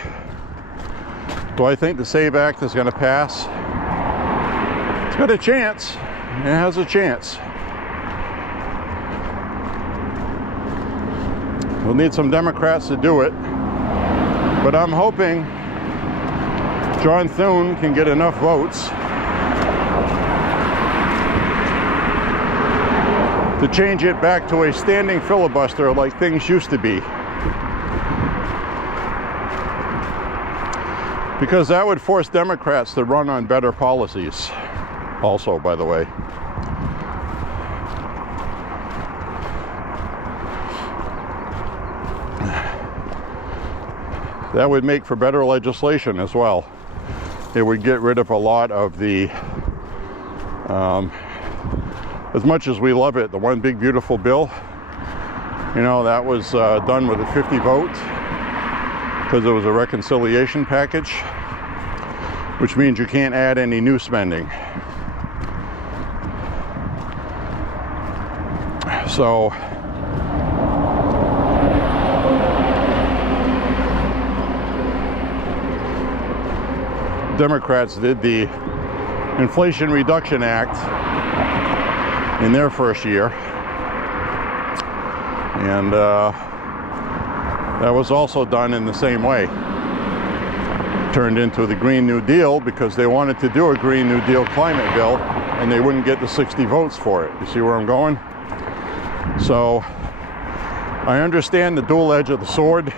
the SAVE Act is going to pass? It's got a chance. It has a chance. We'll need some Democrats to do it, but I'm hoping John Thune can get enough votes to change it back to a standing filibuster like things used to be. Because that would force Democrats to run on better policies. Also, by the way. That would make for better legislation as well. It would get rid of a lot of the, as much as we love it, the one big beautiful bill, you know, that was done with a 50 vote because it was a reconciliation package, which means you can't add any new spending. So Democrats did the Inflation Reduction Act in their first year, and that was also done in the same way. Turned into the Green New Deal because they wanted to do a Green New Deal climate bill, and they wouldn't get the 60 votes for it. You see where I'm going? So I understand the dual edge of the sword.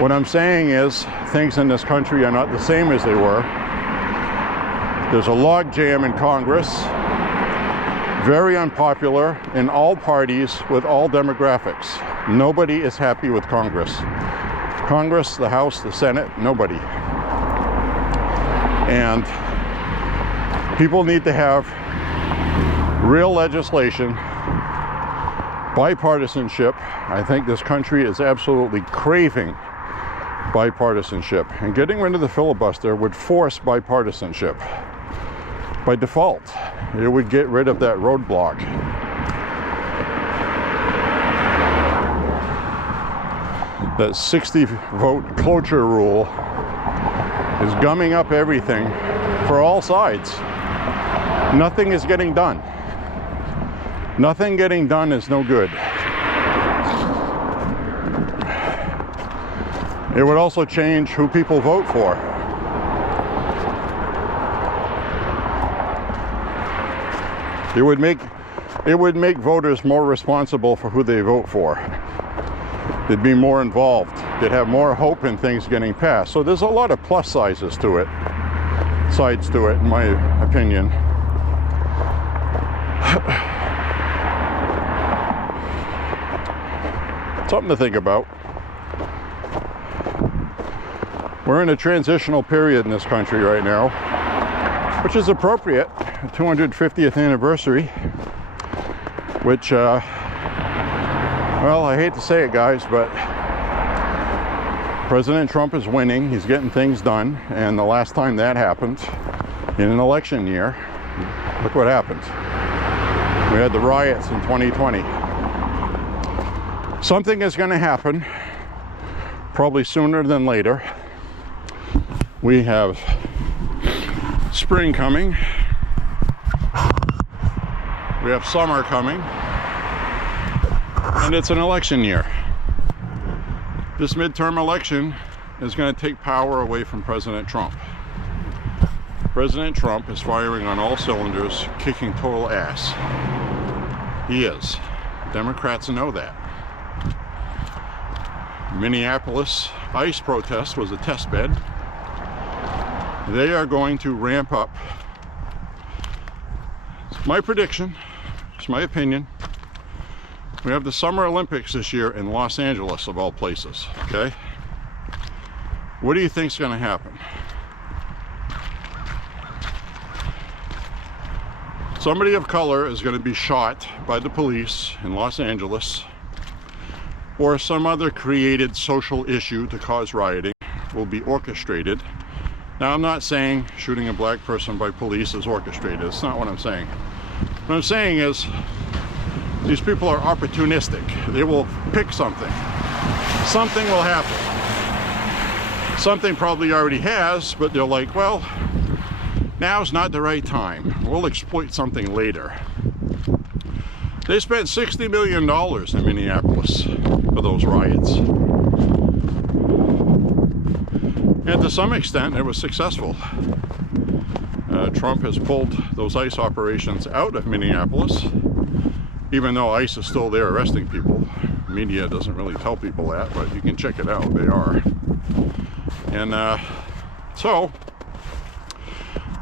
What I'm saying is things in this country are not the same as they were. There's a log jam in Congress, very unpopular in all parties with all demographics. Nobody is happy with Congress. Congress, the House, the Senate, nobody. And people need to have real legislation, bipartisanship. I think this country is absolutely craving bipartisanship, and getting rid of the filibuster would force bipartisanship. By default, it would get rid of that roadblock. That 60 vote cloture rule is gumming up everything for all sides. Nothing is getting done. Nothing getting done is no good. It would also change who people vote for. It would make voters more responsible for who they vote for. They'd be more involved. They'd have more hope in things getting passed. So there's a lot of plus sides to it, in my opinion. Something to think about. We're in a transitional period in this country right now, which is appropriate. 250th anniversary, which Well, I hate to say it, guys, but President Trump is winning. He's getting things done. And the last time that happened, in an election year, look what happened. We had the riots in 2020. Something is going to happen, probably sooner than later. We have spring coming. We have summer coming. And it's an election year. This midterm election is going to take power away from President Trump. President Trump is firing on all cylinders, kicking total ass. He is. Democrats know that. Minneapolis ICE protest was a test bed. They are going to ramp up. It's my prediction. It's my opinion. We have the Summer Olympics this year in Los Angeles, of all places, okay? What do you think is going to happen? Somebody of color is going to be shot by the police in Los Angeles, or some other created social issue to cause rioting will be orchestrated. Now, I'm not saying shooting a black person by police is orchestrated. That's not what I'm saying. What I'm saying is, these people are opportunistic. They will pick something. Something will happen. Something probably already has, but they're like, well, now's not the right time. We'll exploit something later. They spent $60 million in Minneapolis for those riots. And to some extent, it was successful. Trump has pulled those ICE operations out of Minneapolis, even though ICE is still there arresting people. Media doesn't really tell people that, but you can check it out. They are. And so,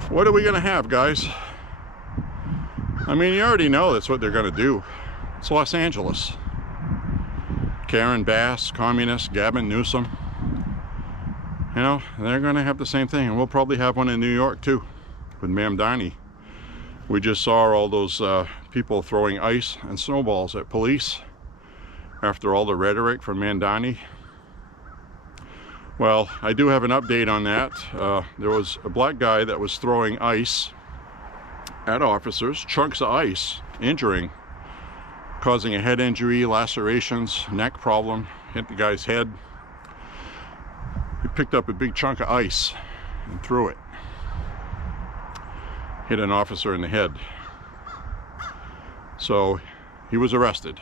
what are we going to have, guys? I mean, you already know that's what they're going to do. It's Los Angeles. Karen Bass, communist, Gavin Newsom. You know, they're going to have the same thing. And we'll probably have one in New York, too, with Mamdani. We just saw all those people throwing ice and snowballs at police after all the rhetoric from Mamdani. Well, I do have an update on that. There was a black guy that was throwing ice at officers, chunks of ice, injuring, causing a head injury, lacerations, neck problem, hit the guy's head. He picked up a big chunk of ice and threw it. Hit an officer in the head. So he was arrested.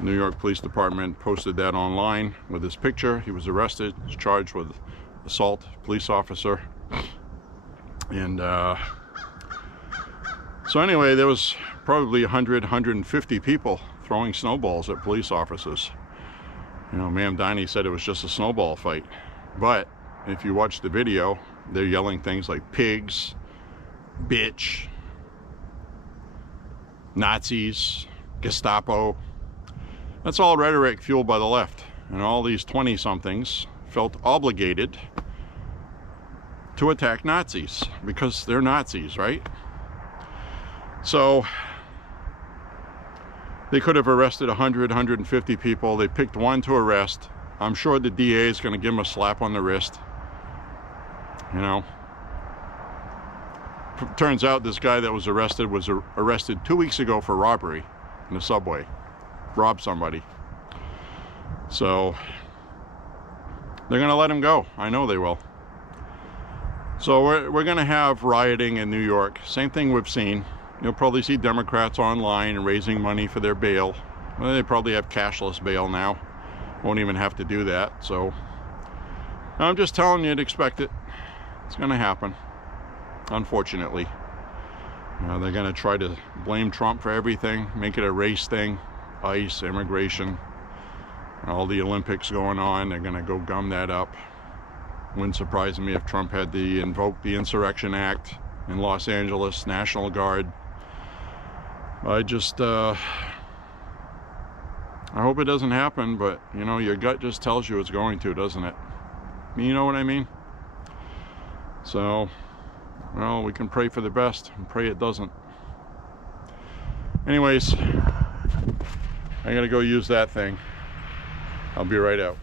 New York Police Department posted that online with his picture. He was arrested. He's charged with assault, police officer. And so anyway, there was probably 100, 150 people throwing snowballs at police officers. You know, Mamdani said it was just a snowball fight. But if you watch the video, they're yelling things like pigs, bitch, Nazis, Gestapo. That's all rhetoric fueled by the left. And all these 20-somethings felt obligated to attack Nazis because they're Nazis, right? So they could have arrested 100, 150 people. They picked one to arrest. I'm sure the DA is going to give him a slap on the wrist. You know, turns out this guy that was arrested 2 weeks ago for robbery in the subway. Robbed somebody. So they're going to let him go. I know they will. So we're going to have rioting in New York. Same thing we've seen. You'll probably see Democrats online raising money for their bail. Well, they probably have cashless bail now. Won't even have to do that. So I'm just telling you to expect it. It's going to happen, unfortunately. They're going to try to blame Trump for everything, make it a race thing, ICE, immigration, all the Olympics going on. They're going to go gum that up. Wouldn't surprise me if Trump had to invoke the Insurrection Act in Los Angeles, National Guard. I hope it doesn't happen, but you know, your gut just tells you it's going to, doesn't it? You know what I mean? So, well, we can pray for the best and pray it doesn't. Anyways, I gotta go use that thing. I'll be right out.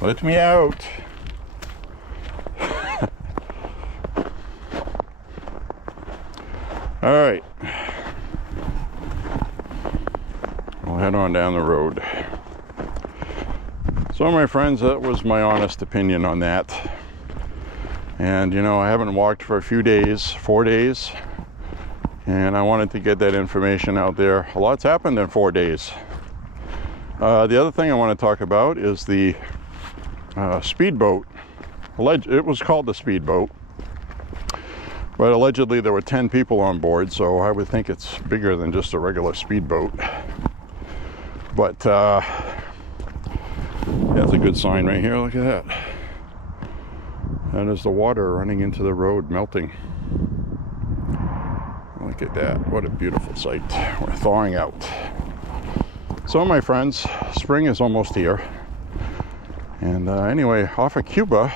Let me out. All right. We'll head on down the road. So my friends, that was my honest opinion on that. And you know, I haven't walked for a few days, 4 days, and I wanted to get that information out there. A lot's happened in 4 days. The other thing I want to talk about is the speedboat. It was called the speedboat, but allegedly there were 10 people on board, so I would think it's bigger than just a regular speedboat. But that's a good sign right here. Look at that. That is the water running into the road, melting. Look at that. What a beautiful sight. We're thawing out. So my friends, spring is almost here. And anyway, off of Cuba,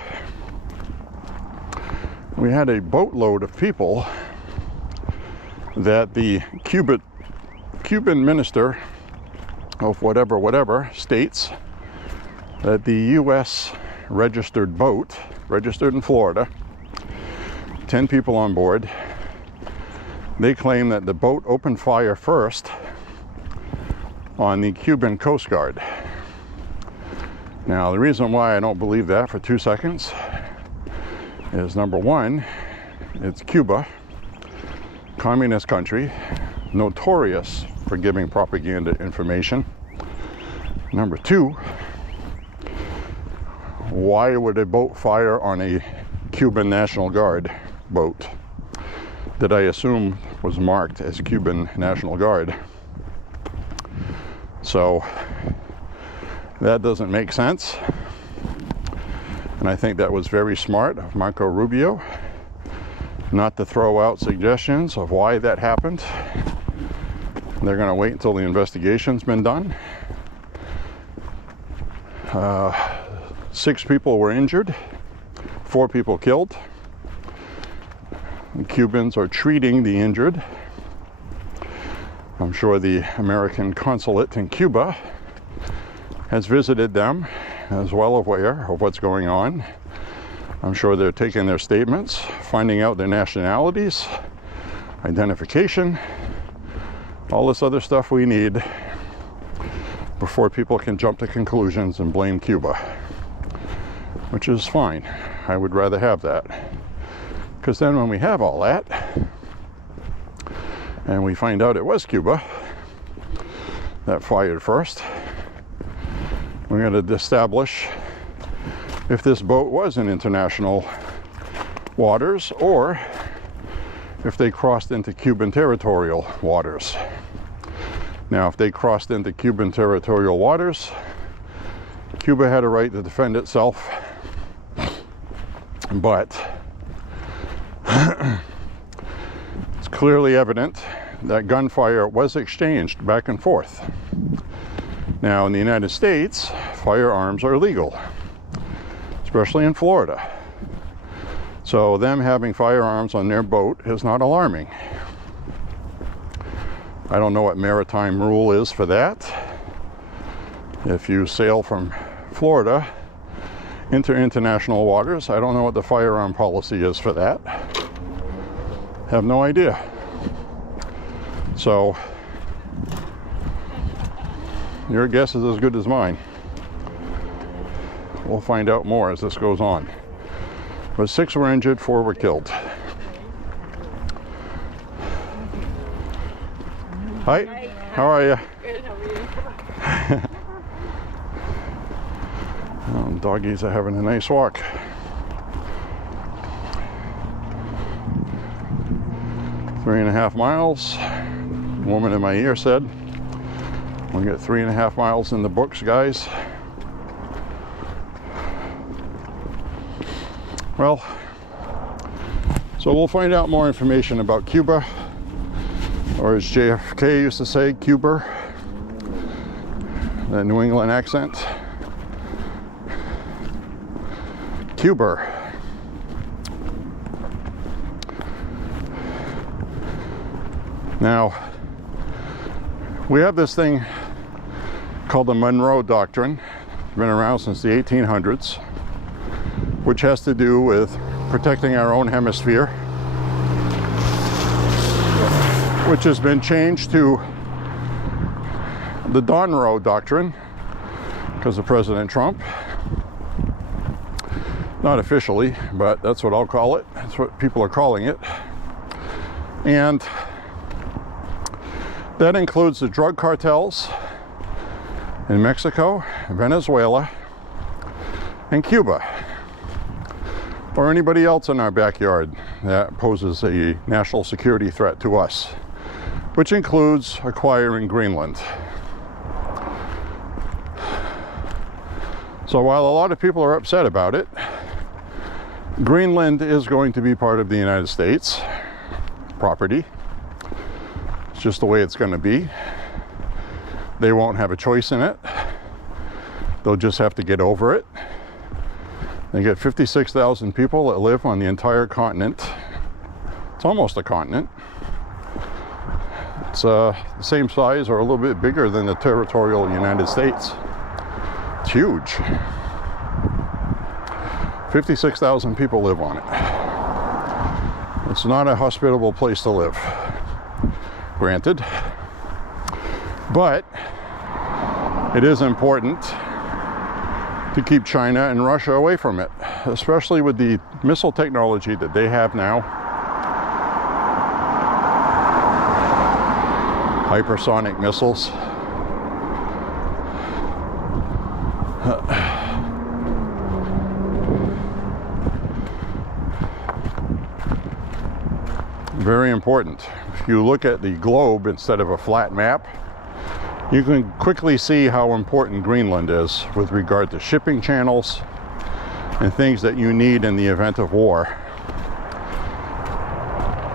we had a boatload of people that the Cuban minister of whatever states that the U.S. registered boat, registered in Florida, 10 people on board. They claim that the boat opened fire first on the Cuban Coast Guard. Now, the reason why I don't believe that for 2 seconds is, number one, it's Cuba, communist country, notorious for giving propaganda information. Number two, why would a boat fire on a Cuban National Guard boat that I assume was marked as Cuban National Guard? So that doesn't make sense. And I think that was very smart of Marco Rubio not to throw out suggestions of why that happened. They're going to wait until the investigation's been done. 6 people were injured, 4 people killed. The Cubans are treating the injured. I'm sure the American consulate in Cuba has visited them, as well aware of what's going on. I'm sure they're taking their statements, finding out their nationalities, identification, all this other stuff we need before people can jump to conclusions and blame Cuba, which is fine. I would rather have that, because then when we have all that and we find out it was Cuba that fired first, we're going to establish if this boat was in international waters or if they crossed into Cuban territorial waters. Now, if they crossed into Cuban territorial waters, Cuba had a right to defend itself, but it's clearly evident that gunfire was exchanged back and forth. Now, in the United States, firearms are legal, especially in Florida. So them having firearms on their boat is not alarming. I don't know what maritime rule is for that. If you sail from Florida into international waters, I don't know what the firearm policy is for that. Have no idea. So your guess is as good as mine. We'll find out more as this goes on. But 6 were injured, 4 were killed. Hi. How are you? Good, how are you? Doggies are having a nice walk. Three and a half miles. The woman in my ear said, we'll get 3.5 miles in the books, guys. Well, so we'll find out more information about Cuba, or as JFK used to say, Cuba, the New England accent. Cuba. Now, we have this thing called the Monroe Doctrine. It's been around since the 1800s, which has to do with protecting our own hemisphere, which has been changed to the Monroe Doctrine because of President Trump. Not officially, but that's what I'll call it. That's what people are calling it. And that includes the drug cartels in Mexico, Venezuela, and Cuba, or anybody else in our backyard that poses a national security threat to us, which includes acquiring Greenland. So while a lot of people are upset about it, Greenland is going to be part of the United States property. It's just the way it's going to be. They won't have a choice in it. They'll just have to get over it. They get 56,000 people that live on the entire continent. It's almost a continent. It's the same size or a little bit bigger than the territorial United States. It's huge. 56,000 people live on it. It's not a hospitable place to live, granted, but it is important to keep China and Russia away from it, especially with the missile technology that they have now. Hypersonic missiles. Very important. If you look at the globe instead of a flat map, you can quickly see how important Greenland is with regard to shipping channels and things that you need in the event of war.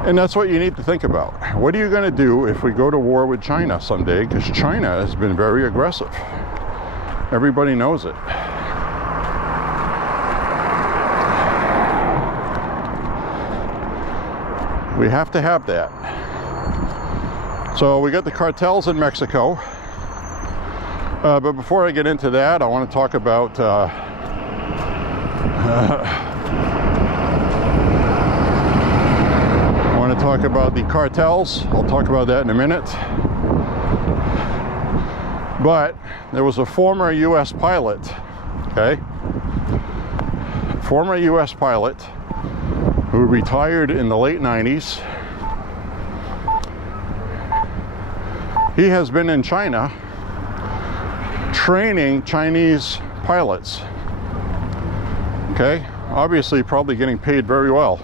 And that's what you need to think about. What are you going to do if we go to war with China someday? Because China has been very aggressive. Everybody knows it. We have to have that. So we got the cartels in Mexico. But before I get into that, I want to talk about the cartels. I'll talk about that in a minute. But there was a former U.S. pilot, okay? Former U.S. pilot who retired in the late 90s. He has been in China training Chinese pilots. Okay, obviously probably getting paid very well.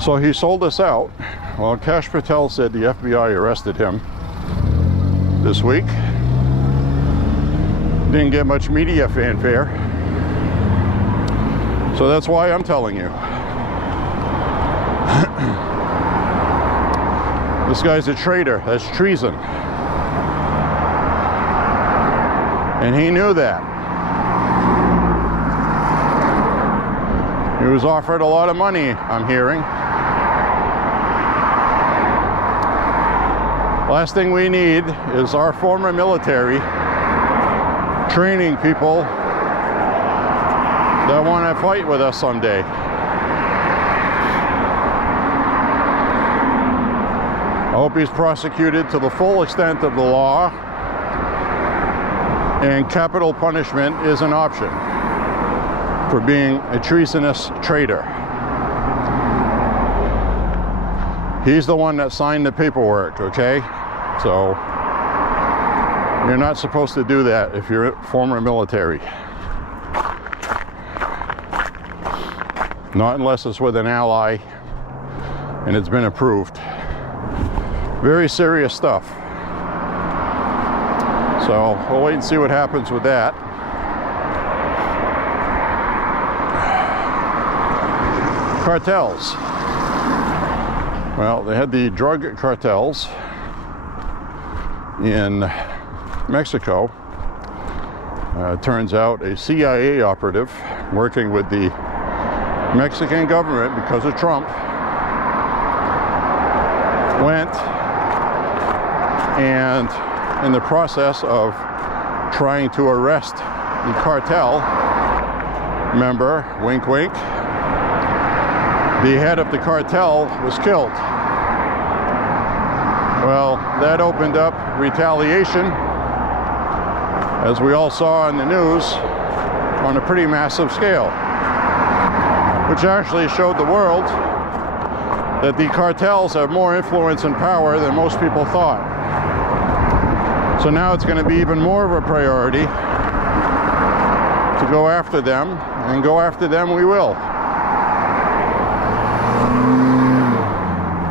So he sold us out. Well, Kash Patel said the FBI arrested him this week. Didn't get much media fanfare. So that's why I'm telling you. This guy's a traitor. That's treason. And he knew that. He was offered a lot of money, I'm hearing. Last thing we need is our former military training people that want to fight with us someday. I hope he's prosecuted to the full extent of the law, and capital punishment is an option for being a treasonous traitor. He's the one that signed the paperwork, okay? So you're not supposed to do that if you're former military. Not unless it's with an ally and it's been approved. Very serious stuff. So we'll wait and see what happens with that. Cartels. Well, they had the drug cartels in Mexico. Turns out a CIA operative working with the Mexican government because of Trump went and in the process of trying to arrest the cartel member, wink wink, the head of the cartel was killed. Well, that opened up retaliation, as we all saw in the news, on a pretty massive scale, which actually showed the world that the cartels have more influence and power than most people thought. So now it's going to be even more of a priority to go after them, and go after them we will.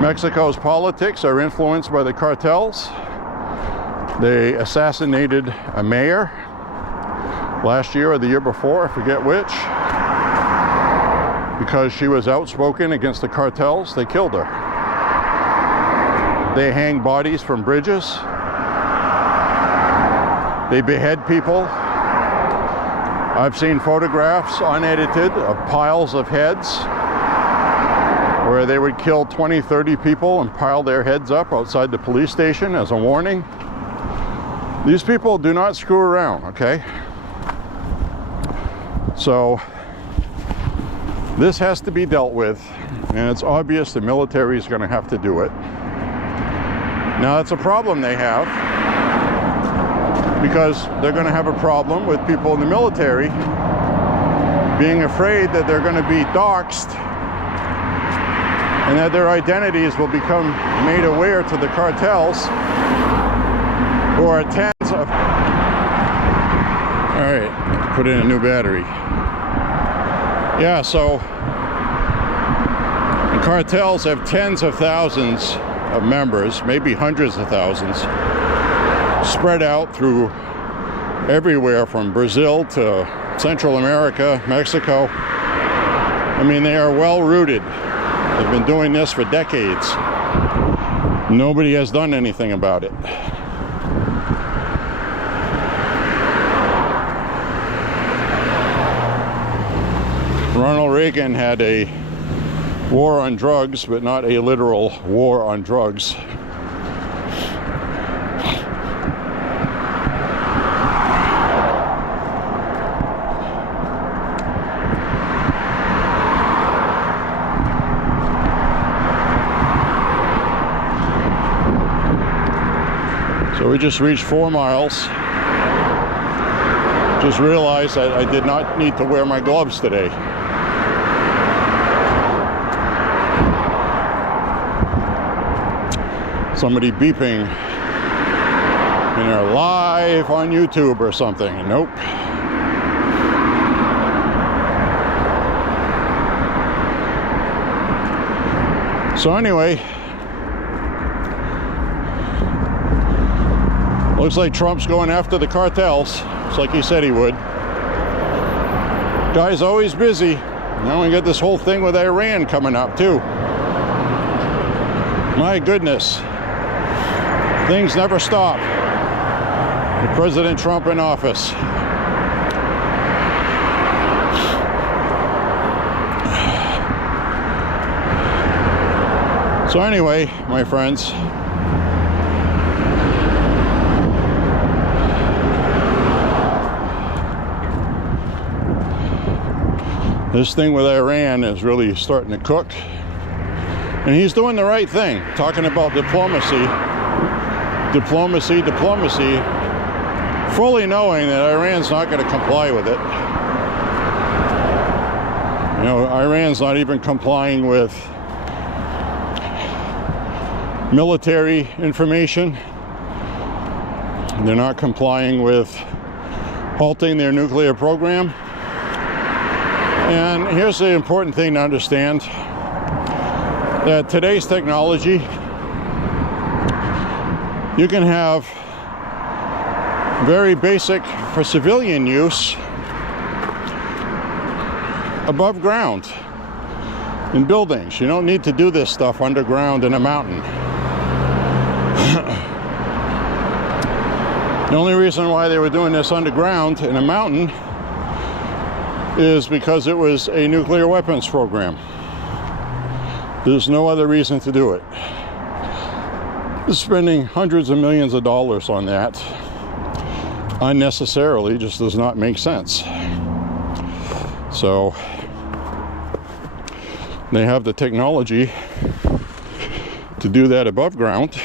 Mexico's politics are influenced by the cartels. They assassinated a mayor last year or the year before, I forget which. Because she was outspoken against the cartels, they killed her. They hang bodies from bridges. They behead people. I've seen photographs, unedited, of piles of heads where they would kill 20, 30 people and pile their heads up outside the police station as a warning. These people do not screw around, okay? So this has to be dealt with, and it's obvious the military is going to have to do it. Now, it's a problem they have, because they're going to have a problem with people in the military being afraid that they're going to be doxxed and that their identities will become made aware to the cartels, who are tens of... All right, put in a new battery. Yeah, so the cartels have tens of thousands of members, maybe hundreds of thousands, spread out through everywhere from Brazil to Central America, Mexico. I mean, they are well rooted. They've been doing this for decades. Nobody has done anything about it. Ronald Reagan had a war on drugs, but not a literal war on drugs. So we just reached 4 miles. Just realized that I did not need to wear my gloves today. Somebody beeping, and they're live on YouTube or something. Nope. So anyway, looks like Trump's going after the cartels. It's like he said he would. Guy's always busy. Now we got this whole thing with Iran coming up too. My goodness. Things never stop with President Trump in office. So anyway, my friends, this thing with Iran is really starting to cook. And he's doing the right thing, talking about diplomacy, fully knowing that Iran's not going to comply with it. You know, Iran's not even complying with military information. They're not complying with halting their nuclear program. And here's the important thing to understand, that today's technology, you can have very basic for civilian use above ground in buildings. You don't need to do this stuff underground in a mountain. The only reason why they were doing this underground in a mountain is because it was a nuclear weapons program. There's no other reason to do it. Spending hundreds of millions of dollars on that unnecessarily just does not make sense. So they have the technology to do that above ground.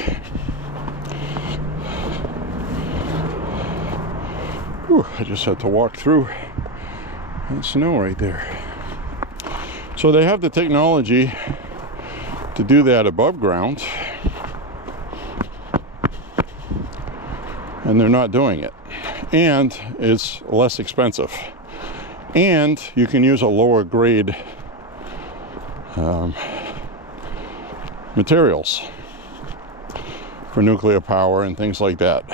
Whew, I just had to walk through that snow right there. So they have the technology to do that above ground, and they're not doing it. And it's less expensive. And you can use a lower grade materials for nuclear power and things like that.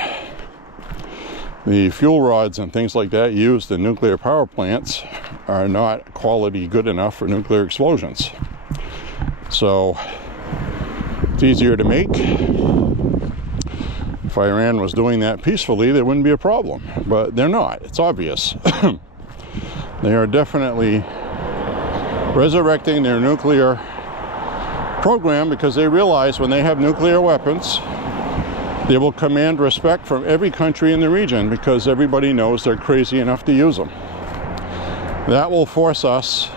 The fuel rods and things like that used in nuclear power plants are not quality good enough for nuclear explosions. So it's easier to make. If Iran was doing that peacefully, there wouldn't be a problem. But they're not. It's obvious. They are definitely resurrecting their nuclear program because they realize when they have nuclear weapons, they will command respect from every country in the region because everybody knows they're crazy enough to use them. That will force us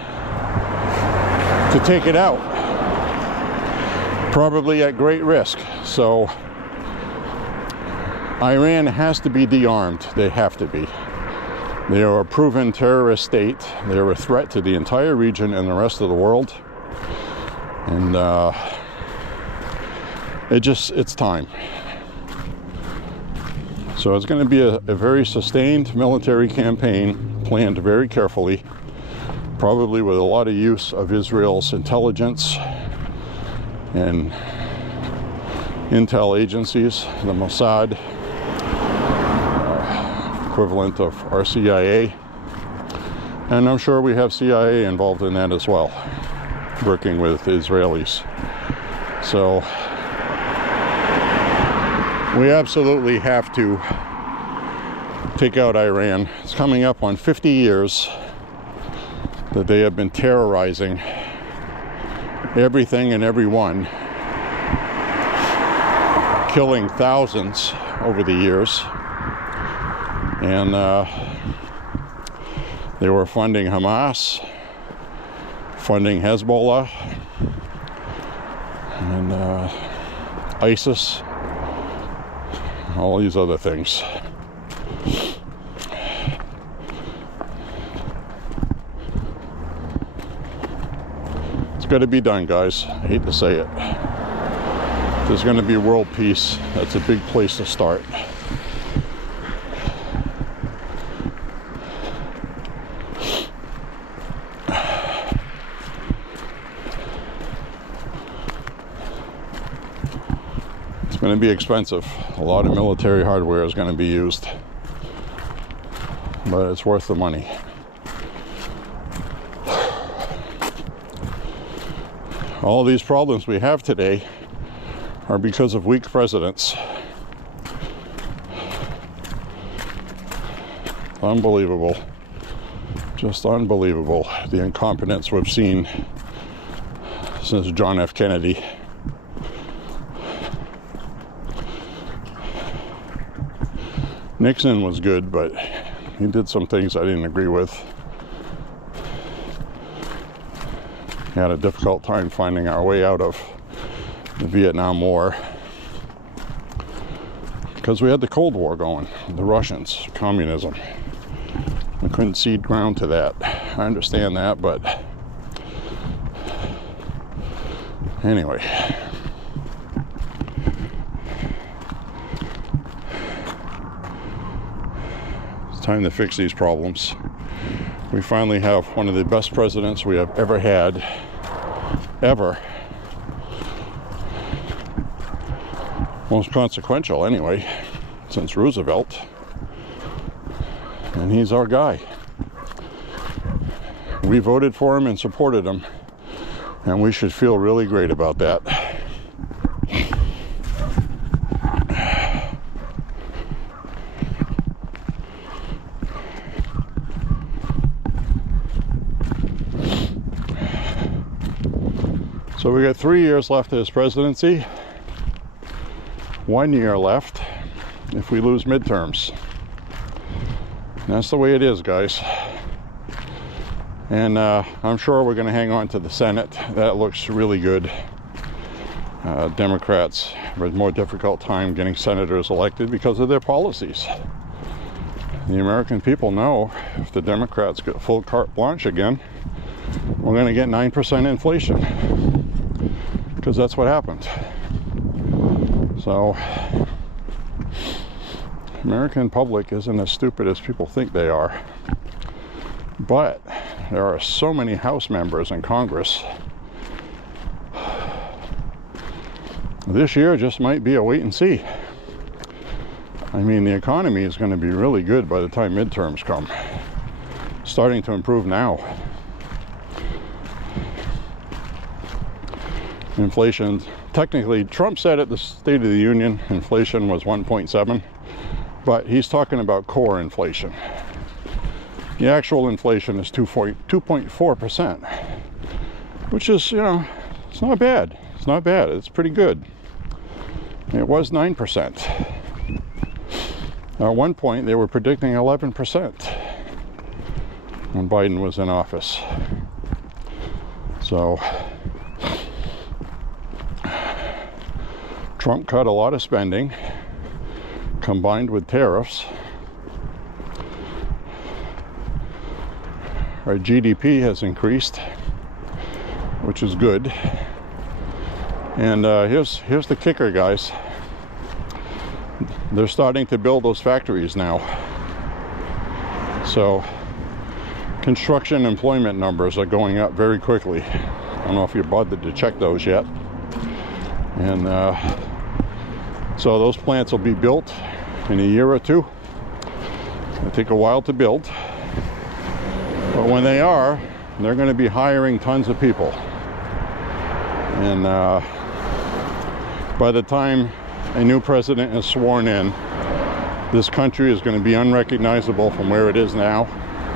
to take it out, probably at great risk. So Iran has to be de-armed. They have to be. They are a proven terrorist state. They are a threat to the entire region and the rest of the world. And it's time. So it's going to be a very sustained military campaign, planned very carefully, probably with a lot of use of Israel's intelligence and intel agencies, the Mossad, equivalent of our CIA. And I'm sure we have CIA involved in that as well, working with Israelis. So we absolutely have to take out Iran. It's coming up on 50 years that they have been terrorizing everything and everyone, killing thousands over the years. And they were funding Hamas, funding Hezbollah, and ISIS, all these other things. It's got to be done, guys. I hate to say it. If there's going to be world peace, that's a big place to start. It's going to be expensive. A lot of military hardware is going to be used, but it's worth the money. All these problems we have today are because of weak presidents. Unbelievable. Just unbelievable. The incompetence we've seen since John F. Kennedy. Nixon was good, but he did some things I didn't agree with. We had a difficult time finding our way out of the Vietnam War because we had the Cold War going, the Russians, communism. We couldn't cede ground to that. I understand that, but anyway. It's time to fix these problems. We finally have one of the best presidents we have ever had, ever. Most consequential, anyway, since Roosevelt. And he's our guy. We voted for him and supported him, and we should feel really great about that. So we got 3 years left of his presidency. 1 year left if we lose midterms. And that's the way it is, guys. And I'm sure we're going to hang on to the Senate. That looks really good. Democrats have a more difficult time getting senators elected because of their policies. The American people know if the Democrats get full carte blanche again, we're going to get 9% inflation, because that's what happened. So, American public isn't as stupid as people think they are. But there are so many House members in Congress. This year just might be a wait and see. I mean, the economy is going to be really good by the time midterms come. Starting to improve now. Inflation, technically, Trump said at the State of the Union, inflation was 1.7, but he's talking about core inflation. The actual inflation is 2.4%, which is, you know, it's not bad. It's not bad. It's pretty good. It was 9%. At one point, they were predicting 11% when Biden was in office. So, Trump cut a lot of spending, combined with tariffs. Our GDP has increased, which is good. And here's the kicker, guys. They're starting to build those factories now. So construction employment numbers are going up very quickly. I don't know if you're bothered to check those yet. And so those plants will be built in a year or two. It'll take a while to build. But when they are, they're going to be hiring tons of people. And by the time a new president is sworn in, this country is going to be unrecognizable from where it is now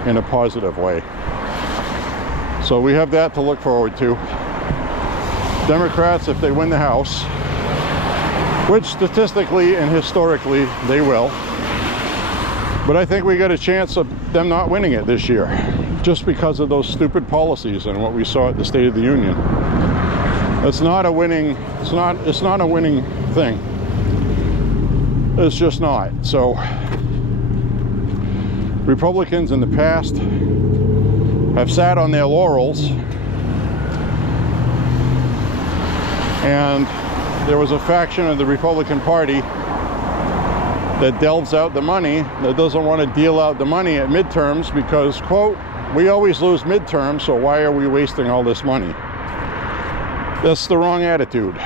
in a positive way. So we have that to look forward to. Democrats, if they win the House, which statistically and historically they will, but I think we got a chance of them not winning it this year, just because of those stupid policies and what we saw at the State of the Union. It's not a winning, it's not a winning thing. It's just not. So Republicans in the past have sat on their laurels, and there was a faction of the Republican Party that delves out the money, that doesn't want to deal out the money at midterms because, quote, we always lose midterms, so why are we wasting all this money? That's the wrong attitude.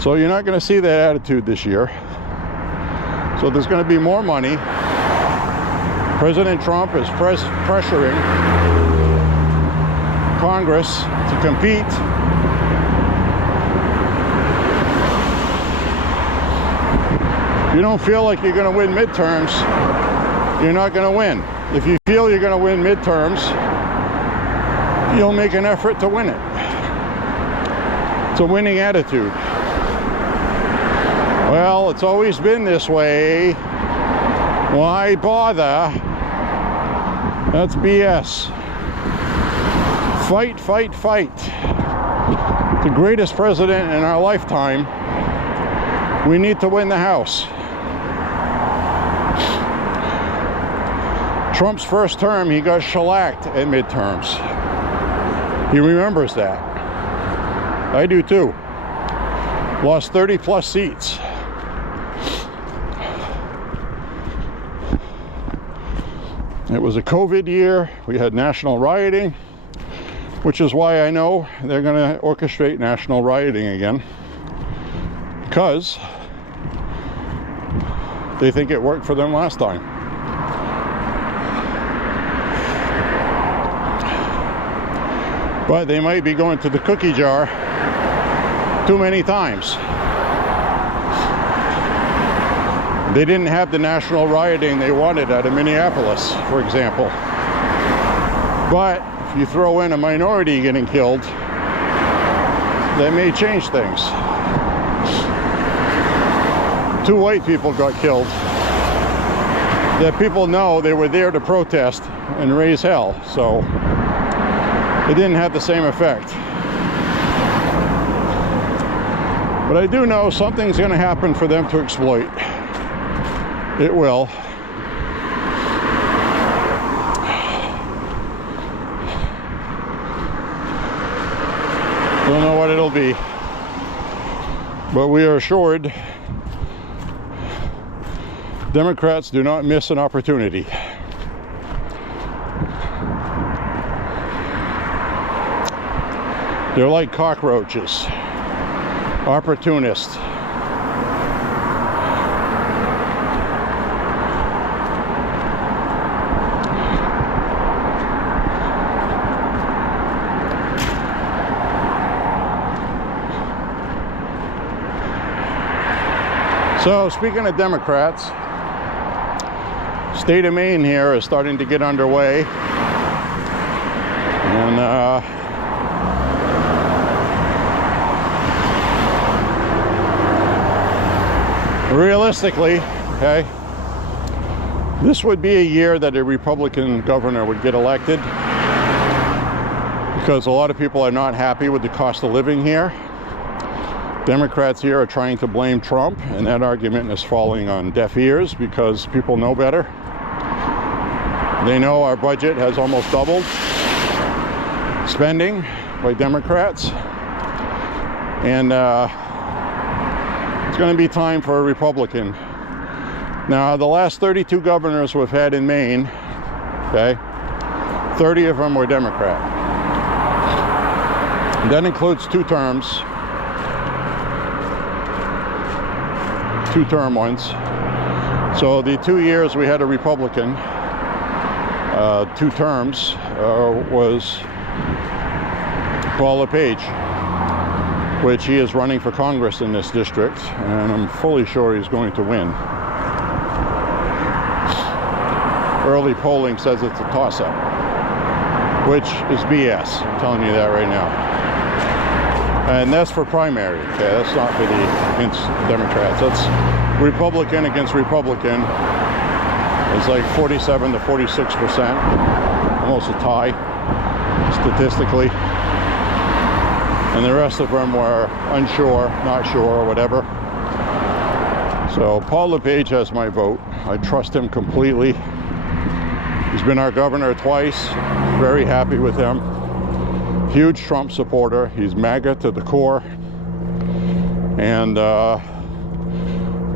So you're not going to see that attitude this year. So there's going to be more money. President Trump is pressuring Congress to compete. If you don't feel like you're going to win midterms, you're not going to win. If you feel you're going to win midterms, you'll make an effort to win it. It's a winning attitude. Well, it's always been this way. Why bother? That's BS. Fight, fight, fight. The greatest president in our lifetime. We need to win the House. Trump's first term, he got shellacked at midterms. He remembers that. I do too. Lost 30 plus seats. It was a COVID year. We had national rioting, which is why I know they're going to orchestrate national rioting again, because they think it worked for them last time. But they might be going to the cookie jar too many times. They didn't have the national rioting they wanted out of Minneapolis, for example. But if you throw in a minority getting killed, that may change things. 2 white people got killed. That people know they were there to protest and raise hell, so it didn't have the same effect. But I do know something's going to happen for them to exploit. It will. Don't know what it'll be, but we are assured Democrats do not miss an opportunity. They're like cockroaches, opportunists. So, speaking of Democrats, state of Maine here is starting to get underway, and realistically, okay, this would be a year that a Republican governor would get elected, because a lot of people are not happy with the cost of living here. Democrats here are trying to blame Trump, and that argument is falling on deaf ears because people know better. They know our budget has almost doubled spending by Democrats, and it's going to be time for a Republican. Now, the last 32 governors we've had in Maine, okay, 30 of them were Democrat. That includes 2 terms. 2-term ones. So the 2 years we had a Republican, 2 terms, was Paul LePage, which he is running for Congress in this district, and I'm fully sure he's going to win. Early polling says it's a toss-up, which is BS. I'm telling you that right now. And that's for primary, okay? That's not for against Democrats. That's Republican against Republican. It's like 47 to 46%, almost a tie, statistically. And the rest of them were unsure, not sure, or whatever. So Paul LePage has my vote. I trust him completely. He's been our governor twice. Very happy with him. Huge Trump supporter. He's MAGA to the core, and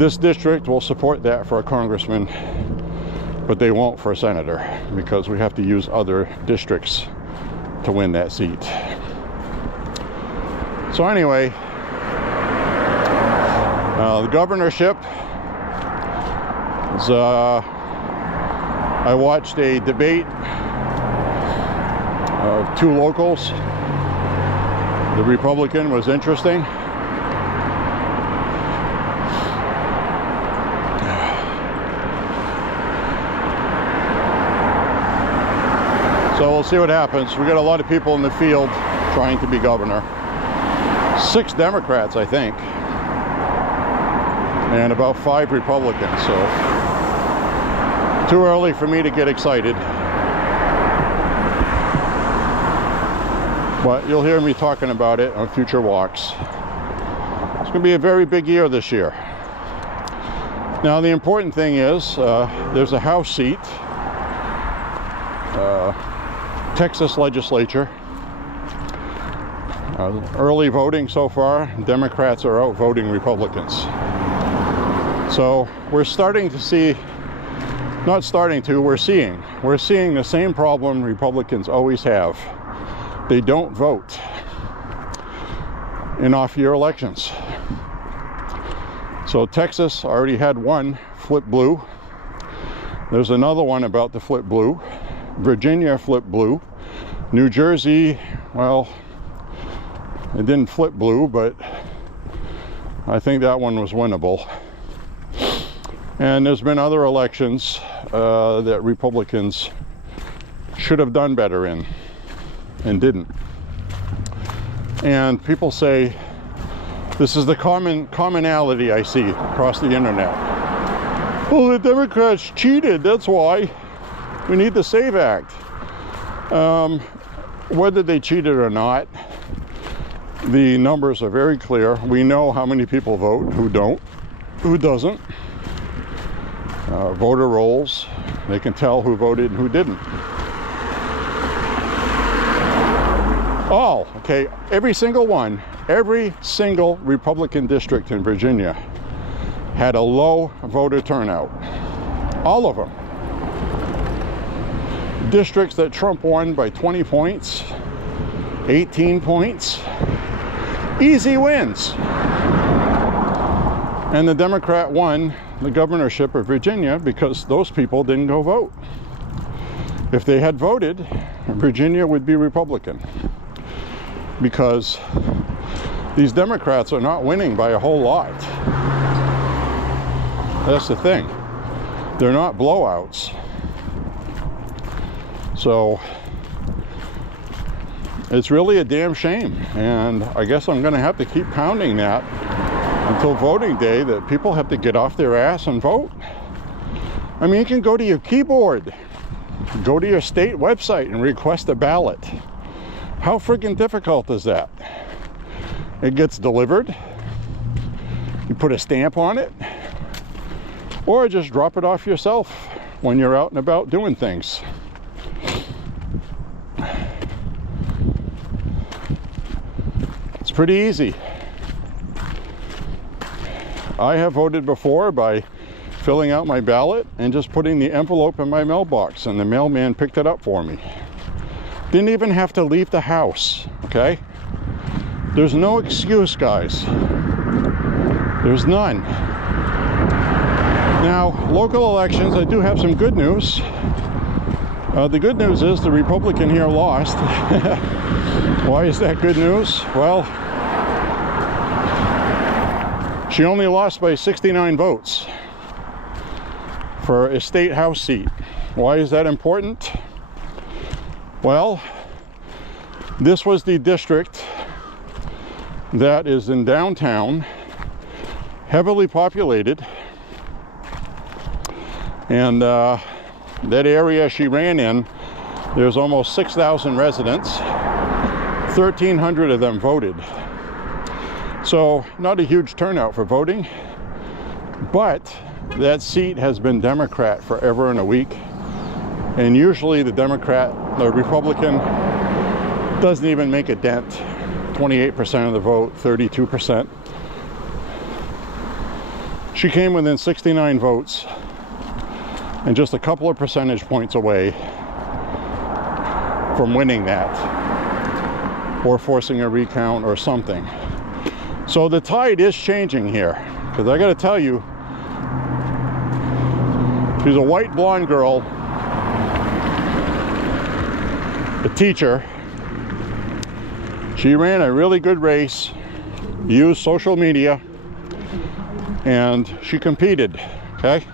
this district will support that for a congressman, but they won't for a senator, because we have to use other districts to win that seat. So anyway, the governorship is, I watched a debate of 2 locals. The Republican was interesting. So we'll see what happens. We got a lot of people in the field trying to be governor. 6 Democrats, I think, and about 5 Republicans. So too early for me to get excited. But you'll hear me talking about it on future walks. It's going to be a very big year this year. Now, the important thing is there's a House seat, Texas legislature. Early voting so far, Democrats are outvoting Republicans. So we're starting to see, not starting to, we're seeing the same problem Republicans always have. They don't vote in off-year elections. So Texas already had one flip blue. There's another one about to flip blue. Virginia flipped blue. New Jersey, well, it didn't flip blue, but I think that one was winnable. And there's been other elections that Republicans should have done better in and didn't. And people say, This is the commonality I see across the internet. Well, the Democrats cheated, that's why. We need the SAVE Act. Whether they cheated or not, the numbers are very clear. We know how many people vote, who don't, who doesn't. Voter rolls, they can tell who voted and who didn't. All, okay, every single one, every single Republican district in Virginia had a low voter turnout. All of them. Districts that Trump won by 20 points, 18 points, easy wins. And the Democrat won the governorship of Virginia because those people didn't go vote. If they had voted, Virginia would be Republican. Because these Democrats are not winning by a whole lot. That's the thing. They're not blowouts. So it's really a damn shame. And I guess I'm going to have to keep pounding that until voting day, that people have to get off their ass and vote. I mean, you can go to your keyboard, go to your state website and request a ballot. How freaking difficult is that? It gets delivered, you put a stamp on it, or just drop it off yourself when you're out and about doing things. It's pretty easy. I have voted before by filling out my ballot and just putting the envelope in my mailbox, and the mailman picked it up for me. Didn't even have to leave the house, okay? There's no excuse, guys. There's none. Now, local elections, I do have some good news. The good news is the Republican here lost. Why is that good news? Well, she only lost by 69 votes for a state house seat. Why is that important? Well, this was the district that is in downtown, heavily populated, and that area she ran in, there's almost 6,000 residents. 1,300 of them voted. So not a huge turnout for voting, but that seat has been Democrat forever and a week. And usually the Republican doesn't even make a dent. 28% of the vote, 32%. She came within 69 votes and just a couple of percentage points away from winning that, or forcing a recount or something. So the tide is changing here, because I got to tell you, she's a white blonde girl, a teacher. She ran a really good race, used social media, and she competed, okay?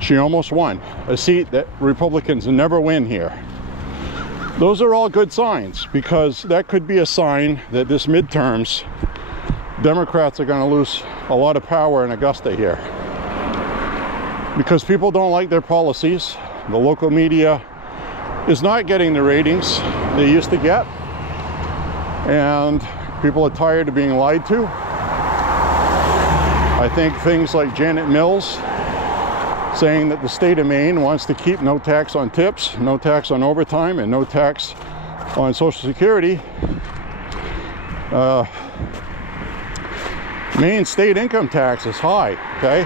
She almost won a seat that Republicans never win here. Those are all good signs, because that could be a sign that this midterms, Democrats are going to lose a lot of power in Augusta here. Because people don't like their policies. The local media is not getting the ratings they used to get. And people are tired of being lied to. I think things like Janet Mills saying that the state of Maine wants to keep no tax on tips, no tax on overtime, and no tax on Social Security. Maine state income tax is high, okay?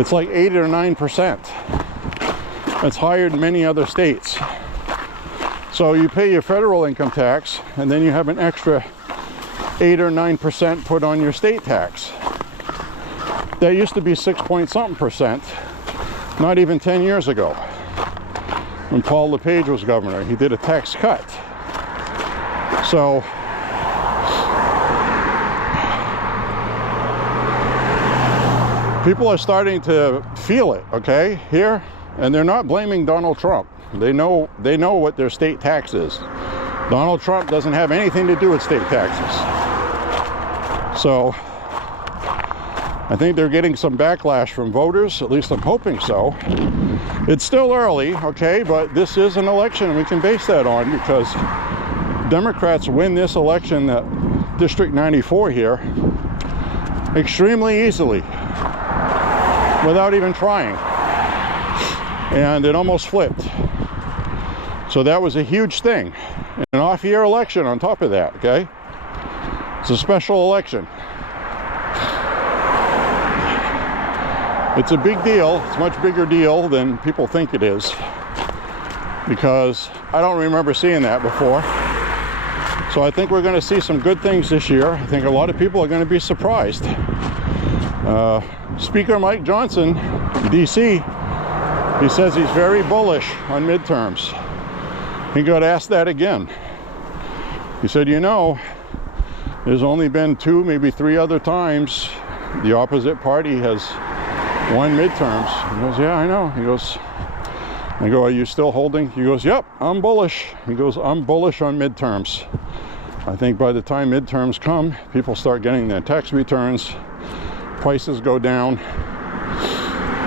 It's like 8 or 9%. It's higher than many other states. So you pay your federal income tax, and then you have an extra 8 or 9% put on your state tax. That used to be 6 point something percent, not even 10 years ago. When Paul LePage was governor, he did a tax cut. So people are starting to feel it, okay, here, and they're not blaming Donald Trump. They know what their state tax is. Donald Trump doesn't have anything to do with state taxes. So I think they're getting some backlash from voters, at least I'm hoping so. It's still early, okay, but this is an election and we can base that on, because Democrats win this election, District 94 here, extremely easily, without even trying. And it almost flipped. So that was a huge thing. An off-year election on top of that, okay? It's a special election. It's a big deal. It's a much bigger deal than people think it is, because I don't remember seeing that before. So I think we're going to see some good things this year. I think a lot of people are going to be surprised. Speaker Mike Johnson, DC, he says he's very bullish on midterms. He got asked that again. He said, you know, there's only been 2, maybe 3 other times the opposite party has won midterms. He goes, yeah, I know. He goes, I go, are you still holding? He goes, yep, I'm bullish. He goes, I'm bullish on midterms. I think by the time midterms come, people start getting their tax returns, prices go down,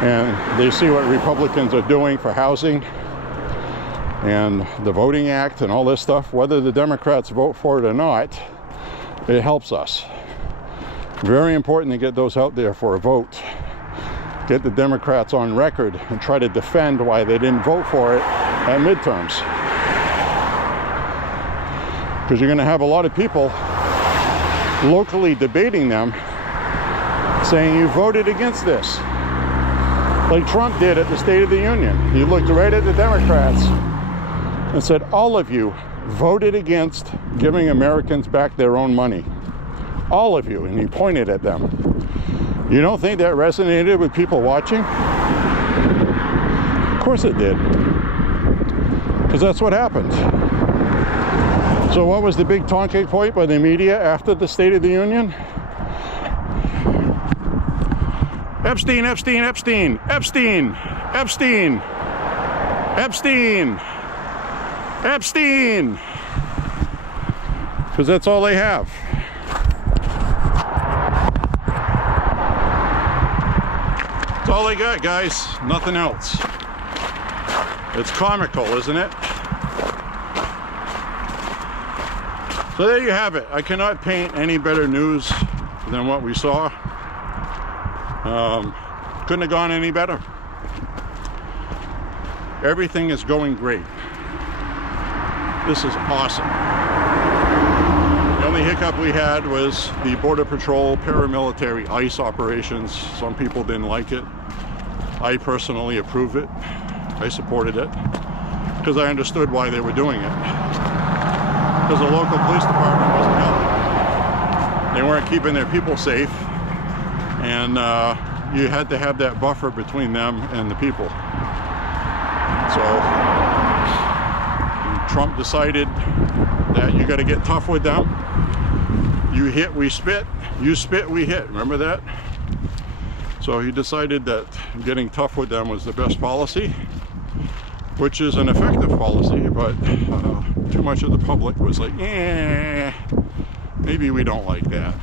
and they see what Republicans are doing for housing and the Voting Act and all this stuff. Whether the Democrats vote for it or not, it helps us. Very important to get those out there for a vote. Get the Democrats on record and try to defend why they didn't vote for it at midterms. Because you're going to have a lot of people locally debating them, saying you voted against this. Like Trump did at the State of the Union. He looked right at the Democrats and said, all of you voted against giving Americans back their own money. All of you. And he pointed at them. You don't think that resonated with people watching? Of course it did. Because that's what happened. So what was the big talking point by the media after the State of the Union? Epstein, Epstein, Epstein, Epstein, Epstein, Epstein, Epstein. Because that's all they have. That's all they got, guys. Nothing else. It's comical, isn't it? So there you have it. I cannot paint any better news than what we saw. Couldn't have gone any better. Everything is going great. This is awesome. The only hiccup we had was the Border Patrol paramilitary ICE operations. Some people didn't like it. I personally approved it. I supported it because I understood why they were doing it. Because the local police department wasn't helping. They weren't keeping their people safe, and you had to have that buffer between them and the people. So Trump decided that you got to get tough with them. You hit, we spit. You spit, we hit. Remember that? So he decided that getting tough with them was the best policy, which is an effective policy, but too much of the public was like, maybe we don't like that.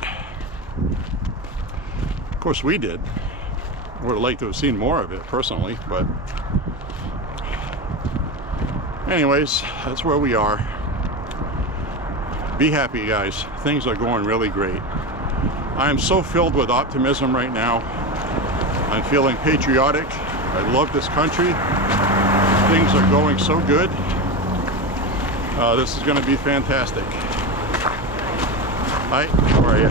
Of course we did. Would have liked to have seen more of it personally, but anyways, that's where we are. Be happy, guys. Things are going really great. I am so filled with optimism right now. I'm feeling patriotic. I love this country. Things are going so good. This is going to be fantastic. Hi, how are you?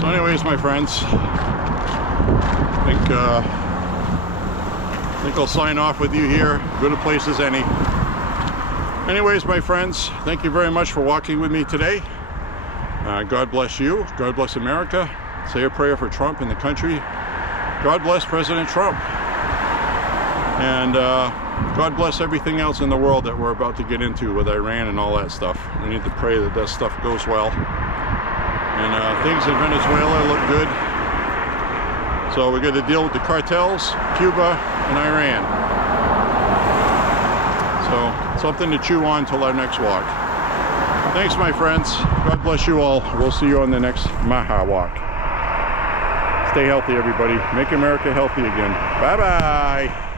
So anyways, my friends, I think I'll sign off with you here. Good a place as any. Anyways, my friends, thank you very much for walking with me today. God bless you. God bless America. Say a prayer for Trump and the country. God bless President Trump. And God bless everything else in the world that we're about to get into with Iran and all that stuff. We need to pray that that stuff goes well. And things in Venezuela look good. So we're going to deal with the cartels, Cuba, and Iran. So something to chew on till our next walk. Thanks, my friends. God bless you all. We'll see you on the next MAHA walk. Stay healthy, everybody. Make America healthy again. Bye-bye.